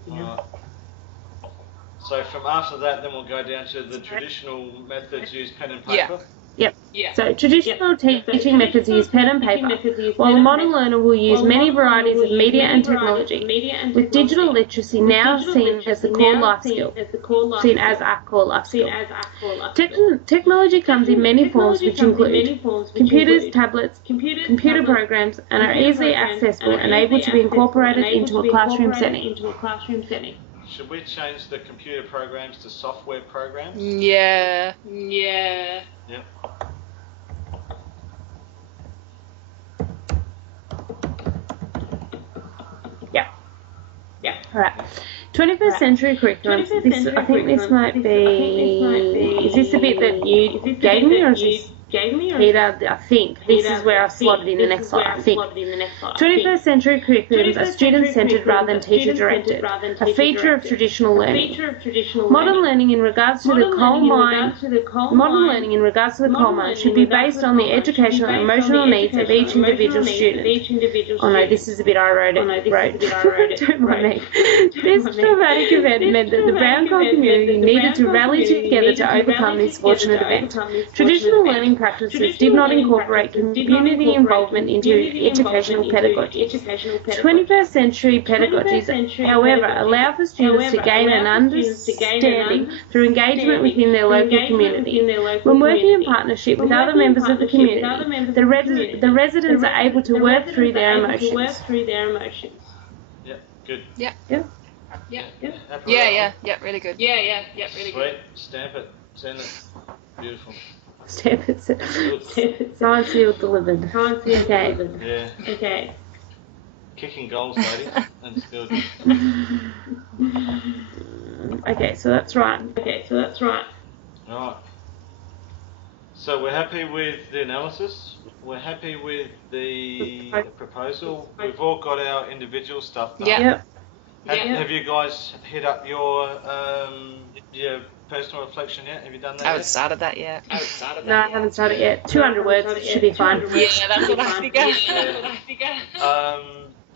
So from after that, then we'll go down to the traditional methods, use pen and paper. Yep. So traditional teaching methods use pen and paper, while a modern learner will use many varieties of media and technology, with digital literacy now seen as the core life skill. Technology comes in many forms, which include computers, tablets, computer programs, and are easily accessible and able to be incorporated into a classroom setting. Should we change the computer programs to software programs? Yeah. Yep. Yeah. All right. 21st century curriculum. I think this might be. Is this the bit that you gave me, or is this Peter? I think this is where I've slotted in the next slide. I think 21st century curriculums are student-centered rather than teacher-directed, a feature of traditional learning. Modern learning in regards to the coal mine should be based on the educational and emotional needs of each individual student. Oh no, this is a bit I wrote. Don't mind me. This traumatic event meant that the Brown Coal community needed to rally together to overcome this fortunate event. Traditional learning practices did not incorporate community involvement into educational pedagogy. 21st century pedagogies, however, allow for students to gain an understanding through engagement within their local community. When working in partnership with other members of the community, the residents are able to work through their emotions. Yeah, good. Yeah, really good. Sweet, stamp it, send it. Beautiful. Stamp it. Signed, sealed, delivered. Okay. Yeah. Okay. Kicking goals, ladies. That's good. Okay, so that's right. Right. So we're happy with the analysis. We're happy with the proposal. We've all got our individual stuff done. Yep. Have you guys hit up your personal reflection yet? Have you done that? I haven't started that yet. No, I haven't started yet. 200 words should be fine. Yeah, that's what I figure.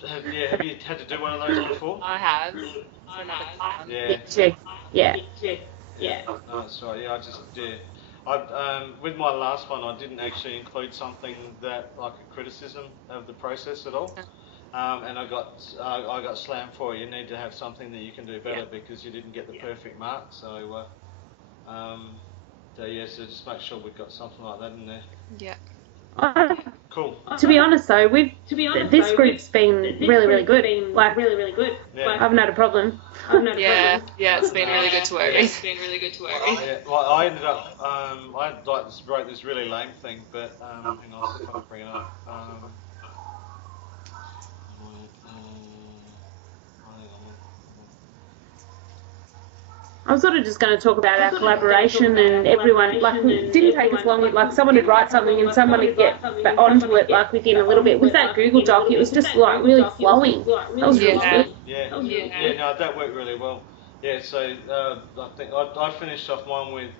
Have you had to do one of those before? I have. Yeah. Oh, sorry. With my last one, I didn't actually include something that like a criticism of the process at all. And I got slammed for it. You need to have something that you can do better because you didn't get the perfect mark. So so just make sure we've got something like that in there. Yeah. Cool. To be honest though, this group's been really good. Yeah. I haven't had a problem. Yeah, it's been really good to work with. Yeah, well, I ended up I wrote this really lame thing, but hang on, I'll see if I can bring it up. I'm sort of just going to talk about our collaboration and everyone, like, it didn't take us long, like, someone would write something and someone would get onto it, like, within a little bit. With that Google Doc, it was just, like, really flowing. That was really good. Yeah, no, that worked really well. Yeah, so I think I finished off mine with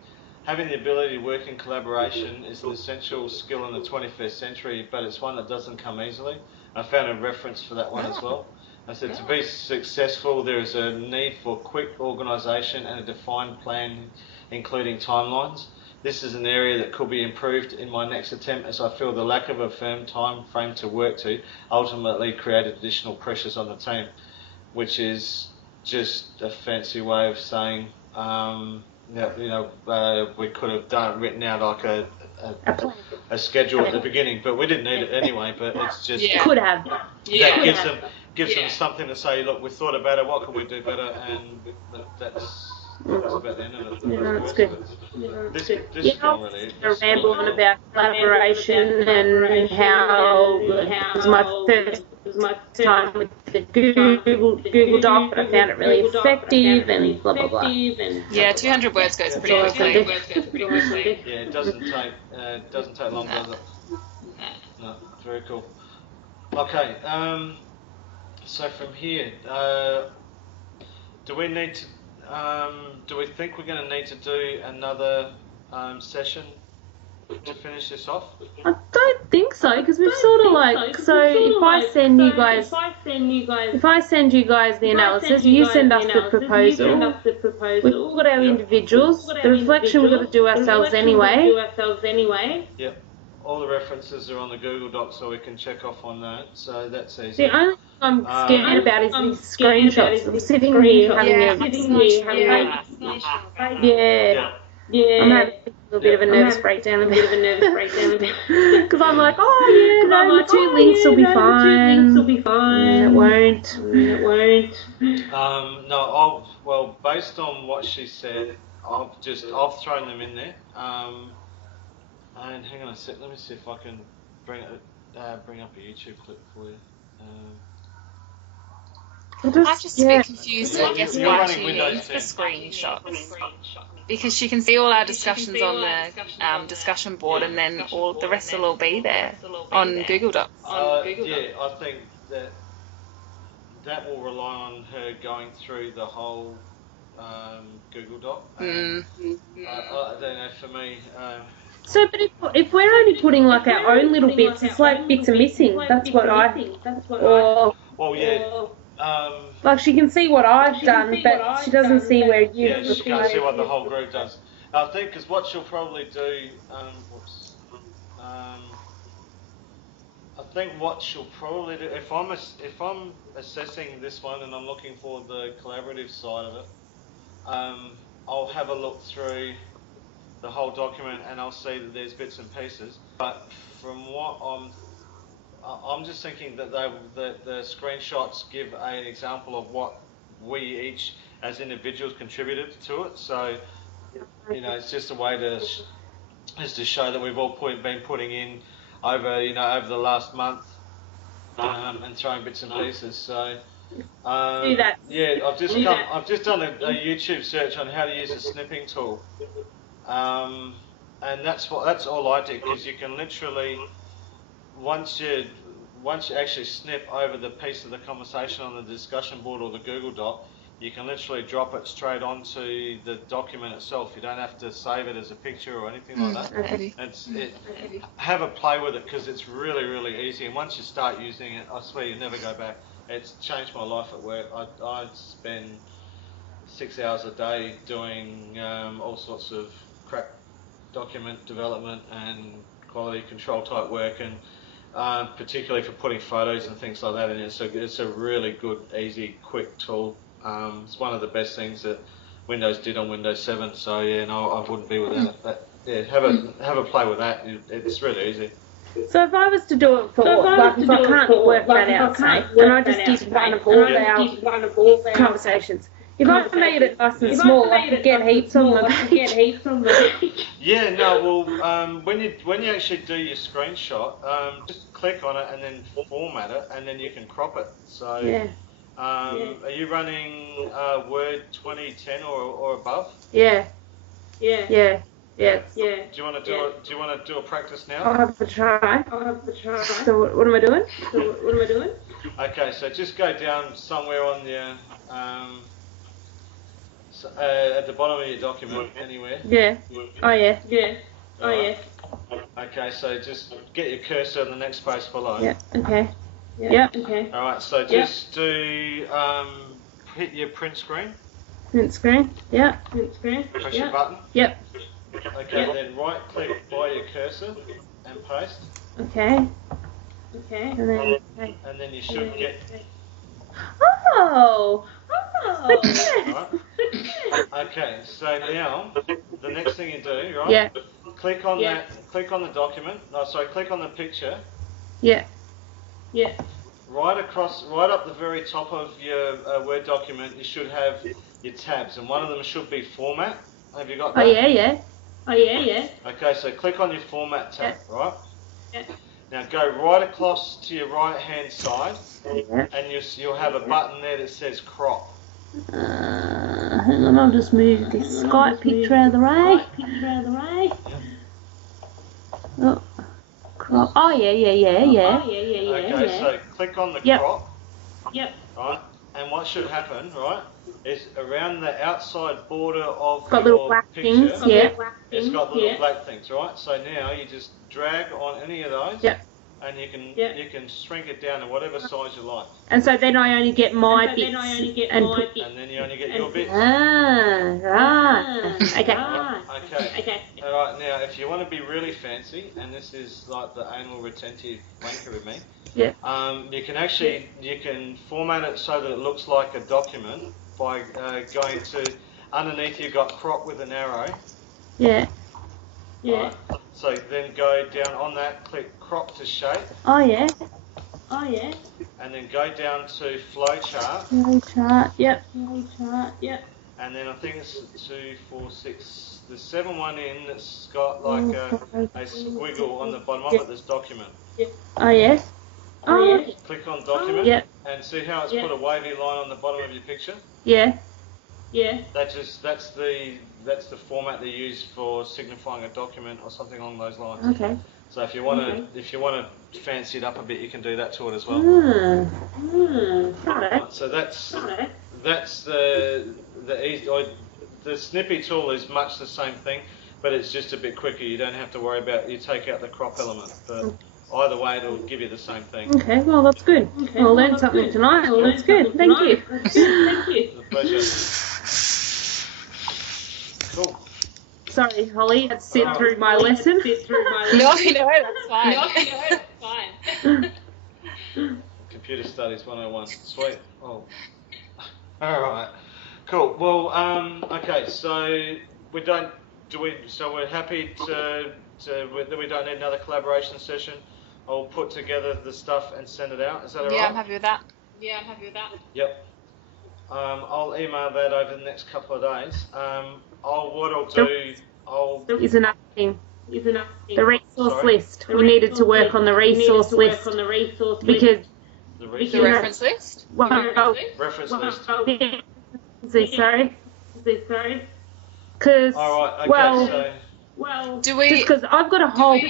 having the ability to work in collaboration is an essential skill in the 21st century, but it's one that doesn't come easily. I found a reference for that one as well. I said, to be successful, there is a need for quick organisation and a defined plan, including timelines. This is an area that could be improved in my next attempt, as I feel the lack of a firm time frame to work to ultimately created additional pressures on the team, which is just a fancy way of saying, we could have written out like a schedule at the beginning, but we didn't need it anyway. But it's just could have. That gives them something to say. Look, we thought about it. What can we do better? And that's about the end of it. Yeah, that's good. This is gone really. A ramble on about collaboration and how it was my first time with the Google Doc, but I found it really effective and blah blah blah. Yeah, 200 words goes pretty quickly. Yeah, it doesn't take long, does it? No, very cool. Okay, so from here, do we think we're going to need to do another session to finish this off? I don't think so, because we've sort of like, so if I send you guys the analysis, you send us the proposal, we've all got our individuals, the reflection we've got to do ourselves anyway. Yep. All the references are on the Google Doc, so we can check off on that, so that's easy. The only thing I'm scared about is these screenshots. I'm sitting here having I'm having a little bit of a nervous breakdown. Because I'm like, my two links will be fine. It won't. Well, based on what she said, I've thrown them in there. And hang on a sec, let me see if I can bring up a YouTube clip for you. I'm just a bit confused, I guess, why she needs the screenshots. Because she can see all our discussions on the discussion board, and then all the rest will all be there on Google Docs. I think that will rely on her going through the whole Google Doc. I don't know, for me... So, but if we're only putting like our own little bits, it's like bits are missing. That's what I think. Like she can see what I've done, but she doesn't see where you've. Yeah, she can't see what the whole group does. I think because what she'll probably do. I think what she'll probably do if I'm assessing this one and I'm looking for the collaborative side of it, I'll have a look through the whole document and I'll see that there's bits and pieces. But from what I'm just thinking that the screenshots give an example of what we each as individuals contributed to it. So it's just a way to show that we've all been putting in over the last month and throwing bits and pieces. So. Do that. Yeah, I've just done a YouTube search on how to use a snipping tool. And that's all I did, because you can literally once you actually snip over the piece of the conversation on the discussion board or the Google Doc, you can literally drop it straight onto the document itself. You don't have to save it as a picture or anything like that. Have a play with it, because it's really, really easy. And once you start using it, I swear you never go back. It's changed my life at work. I spend 6 hours a day doing all sorts of crap document development and quality control type work, and particularly for putting photos and things like that in it. So it's a really good, easy, quick tool. It's one of the best things that Windows did on Windows 7. So I wouldn't be without it. But have a play with that. It's really easy. So if I was to do it for, if I can't work that out, say, and I just did one of all our conversations, if I made it nice and small, I could get heaps on them. Yeah, no, well, when you actually do your screenshot, just click on it and then format it, and then you can crop it. So Are you running Word 2010 or above? Yeah. Do you want to do a practice now? I'll have a try. So what am I doing? Okay, so just go down somewhere on your at the bottom of your document, anywhere. Yeah. Oh yeah. Right. Okay, so just get your cursor on the next space below. Yeah. Okay. Yeah. Okay. All right, so just do hit your print screen. Print screen. Yeah. Press your button. Yep. Okay, then right click by your cursor and paste. Okay. And then you should get. Oh. Right. Okay, so now the next thing you do, right? Yeah. Click on that. Click on the document. No, sorry. Click on the picture. Yeah. Right up the very top of your Word document, you should have your tabs, and one of them should be Format. Have you got that? Oh yeah. Okay, so click on your Format tab, right? Yeah. Now go right across to your right-hand side, Yeah. and you'll have a button there that says Crop. Hang on, I'll just move this Skype picture out of the way. Oh, crop. Oh yeah. Okay, so click on the crop. Yep. Right, and what should happen, right, is around the outside border of Got little your black picture, things, yeah. it's got little black things, right? So now you just drag on any of those, and you can shrink it down to whatever size you like. And so then I only get my bits. And then you only get your bits. Right. Okay. Okay. Alright, now if you want to be really fancy, and this is like the anal retentive wanker with me, you can format it so that it looks like a document by going to underneath. You've got crop with an arrow. Yeah. Right. So then go down on that, click crop to shape. Oh yeah. And then go down to flowchart. Flowchart. Yep. And then I think it's 2, 4, 6. The 7 one in that's got like a squiggle on the bottom of it. That's document. Oh yeah. Click on document. And see how it's put a wavy line on the bottom of your picture. Yeah. That's the format they use for signifying a document or something along those lines. Okay. So if you want to fancy it up a bit, you can do that to it as well. Right. So that's the Snippy tool is much the same thing, but it's just a bit quicker. You don't have to worry about, you take out the crop element, but either way it'll give you the same thing. Okay, well that's good. I'll learn something tonight. Well, that's good. Thank you. It's a pleasure. Cool. Sorry, Holly, had to sit through my lesson. No, that's fine. Computer Studies 101. Sweet. Oh. All right. Cool. Well, okay. So we're happy that we don't need another collaboration session. I'll put together the stuff and send it out. Is that all right? Yeah, I'm happy with that. Yep. I'll email that over the next couple of days. Is another thing. The resource list. We needed to work on the resource list because The reference list? reference list. Sorry. Because, All right. Okay. well, Do we? just because I've got a whole,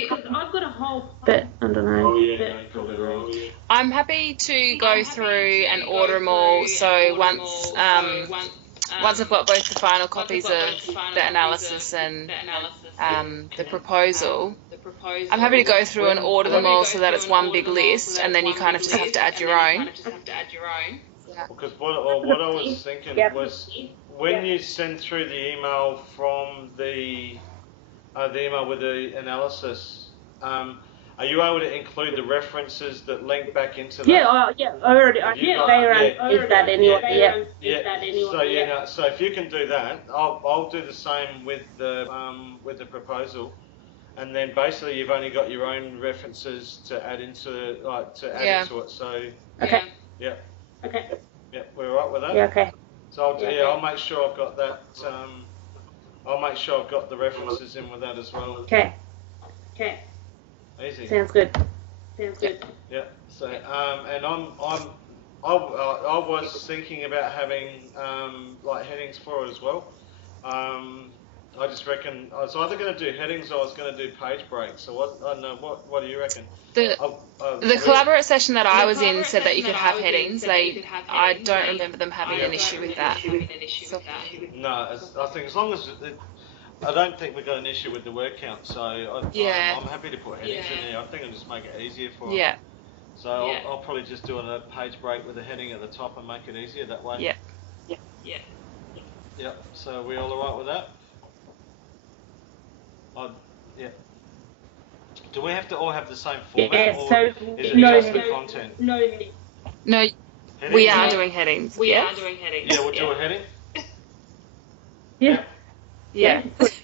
but I don't know. Oh yeah, no, you're probably wrong. I'm happy to go through and order them all. So once I've got both the final copies of the analysis and the proposal, I'm happy to go through and order them all so that it's one big list, and then you kind of just have to add your own. Because what I was thinking was when you send through the email from the email with the analysis, are you able to include the references that link back into that? They are underneath that anyway. So if you can do that, I'll do the same with the proposal, and then basically you've only got your own references to add into into it. So Okay. yeah, Okay. yeah, we're all right with that. Yeah. Okay. So I'll make sure I've got that. I'll make sure I've got the references in with that as well. Okay. Easy. Sounds good. Yeah. So and I was thinking about having like headings for it as well. I just reckon I was either going to do headings or I was going to do page breaks. So I don't know. What do you reckon? The collaborate session that I was in said that you could have headings. I don't remember them having an issue with that. No, I think as long as I don't think we've got an issue with the word count, so I'm happy to put headings in there. I think it'll just make it easier for them. Yeah. So I'll probably just do a page break with a heading at the top and make it easier that way. Yeah. Yep. So are we all alright with that? Yeah. Do we have to all have the same format, or is it just the content? No, headings? we are doing headings. Yeah, we'll do a heading. Yeah.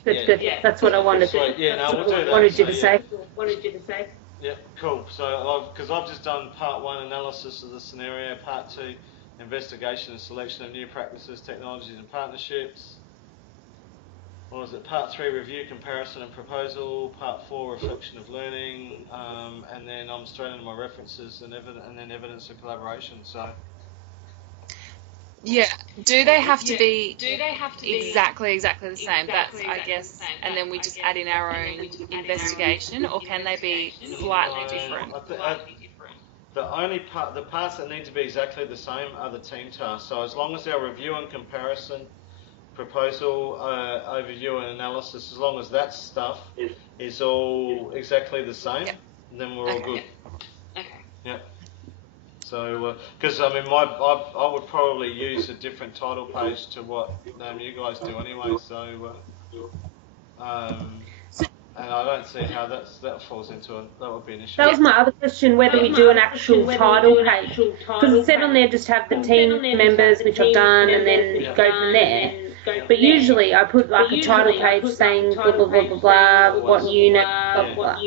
Good. That's what I wanted to. Yeah, no, we'll do that. Wanted you to say. Yeah, cool. So because I've just done part 1, analysis of the scenario, part 2, investigation and selection of new practices, technologies and partnerships. What was it? Part 3, review, comparison and proposal. Part 4, reflection of learning. And then I'm straight into my references and then evidence and collaboration. So. Yeah. Do they have to be exactly the same? That's I guess, and then we just add in our own investigation, or can they be slightly different? The parts that need to be exactly the same are the team tasks. So as long as our review and comparison, proposal, overview and analysis, as long as that stuff is all exactly the same, then we're all good. Okay. Yeah. So, because I mean, I would probably use a different title page to what you guys do anyway. So, and I don't see how that falls into it. That would be an issue. That was my other question, whether we do an actual title page. Because it said on there just have the team members, which I've done, and then go from there. But usually I put like a title page saying blah blah blah blah blah, what unit, blah blah blah.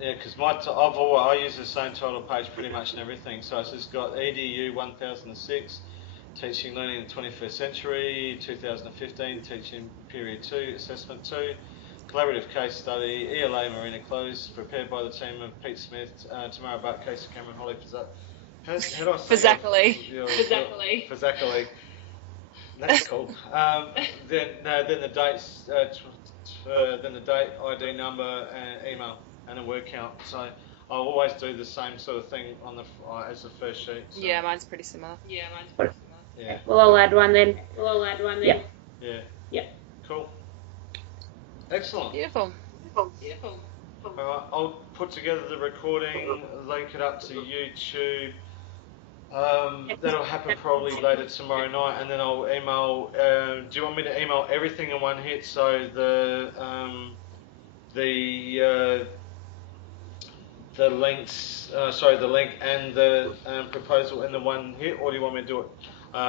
Yeah, because I use the same title page pretty much in everything. So it's just got EDU 1006, Teaching Learning in the 21st Century, 2015, Teaching Period 2, Assessment 2, Collaborative Case Study, ELA Marina Close, prepared by the team of Pete Smith, Tamara Butt, Casey Cameron, Holly Fazackerly. That's cool. Then the dates, then the date, ID number, and email, and a word count. So I'll always do the same sort of thing on the as the first sheet. So. Yeah, mine's pretty similar. Yeah. We'll all add one then. Yeah. Cool. Excellent. Beautiful. Alright, I'll put together the recording, link it up to YouTube. That'll happen probably later tomorrow night, and then I'll email. Do you want me to email everything in one hit? So the links, the link and the proposal in the one hit, or do you want me to do it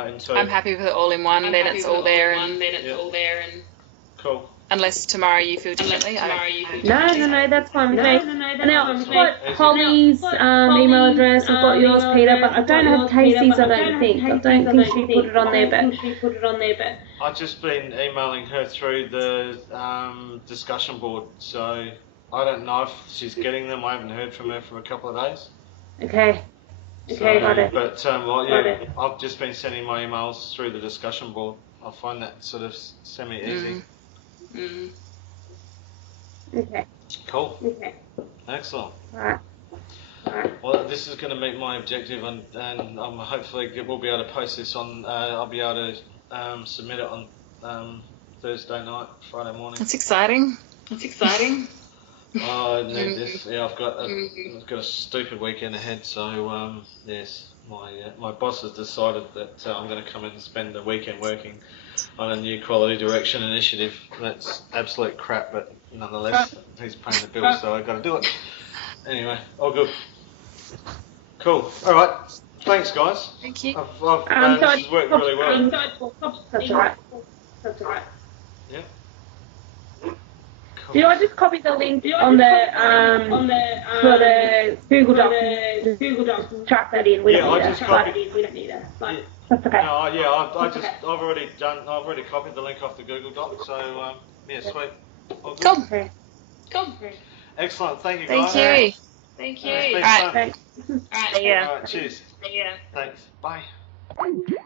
in two? I'm happy with it all in one. Then it's all there, and cool. Unless tomorrow you feel differently. No, that's fine with me. Now, I've got Holly's email address, I've got yours, Peter, but I don't have Casey's, I don't think. I don't think she put it on there, but... I've just been emailing her through the discussion board, so I don't know if she's getting them. I haven't heard from her for a couple of days. Okay, got it. But, I've just been sending my emails through the discussion board. I find that sort of semi-easy. Okay. Cool. Okay. Excellent. Alright. Well, this is going to meet my objective, and hopefully we'll be able to post this on. I'll be able to submit it on Thursday night, Friday morning. That's exciting. Oh, I need this. Yeah, I've got a stupid weekend ahead. So yes, my boss has decided that I'm going to come in and spend the weekend working on a new quality direction initiative. That's absolute crap, but nonetheless, he's paying the bills, so I've got to do it. Anyway, all good. Cool. All right. Thanks, guys. Thank you. This has worked really well. That's alright. Yeah. Cool. Do I just copy the link on the for the Google Doc? Track that in. We don't need it. That's okay. No, I've already copied the link off the Google Doc. So sweet. All good. Cool. Excellent. Thank you, guys. Thank you. All right. Thanks. All right. Cheers. See ya. Thanks. Bye.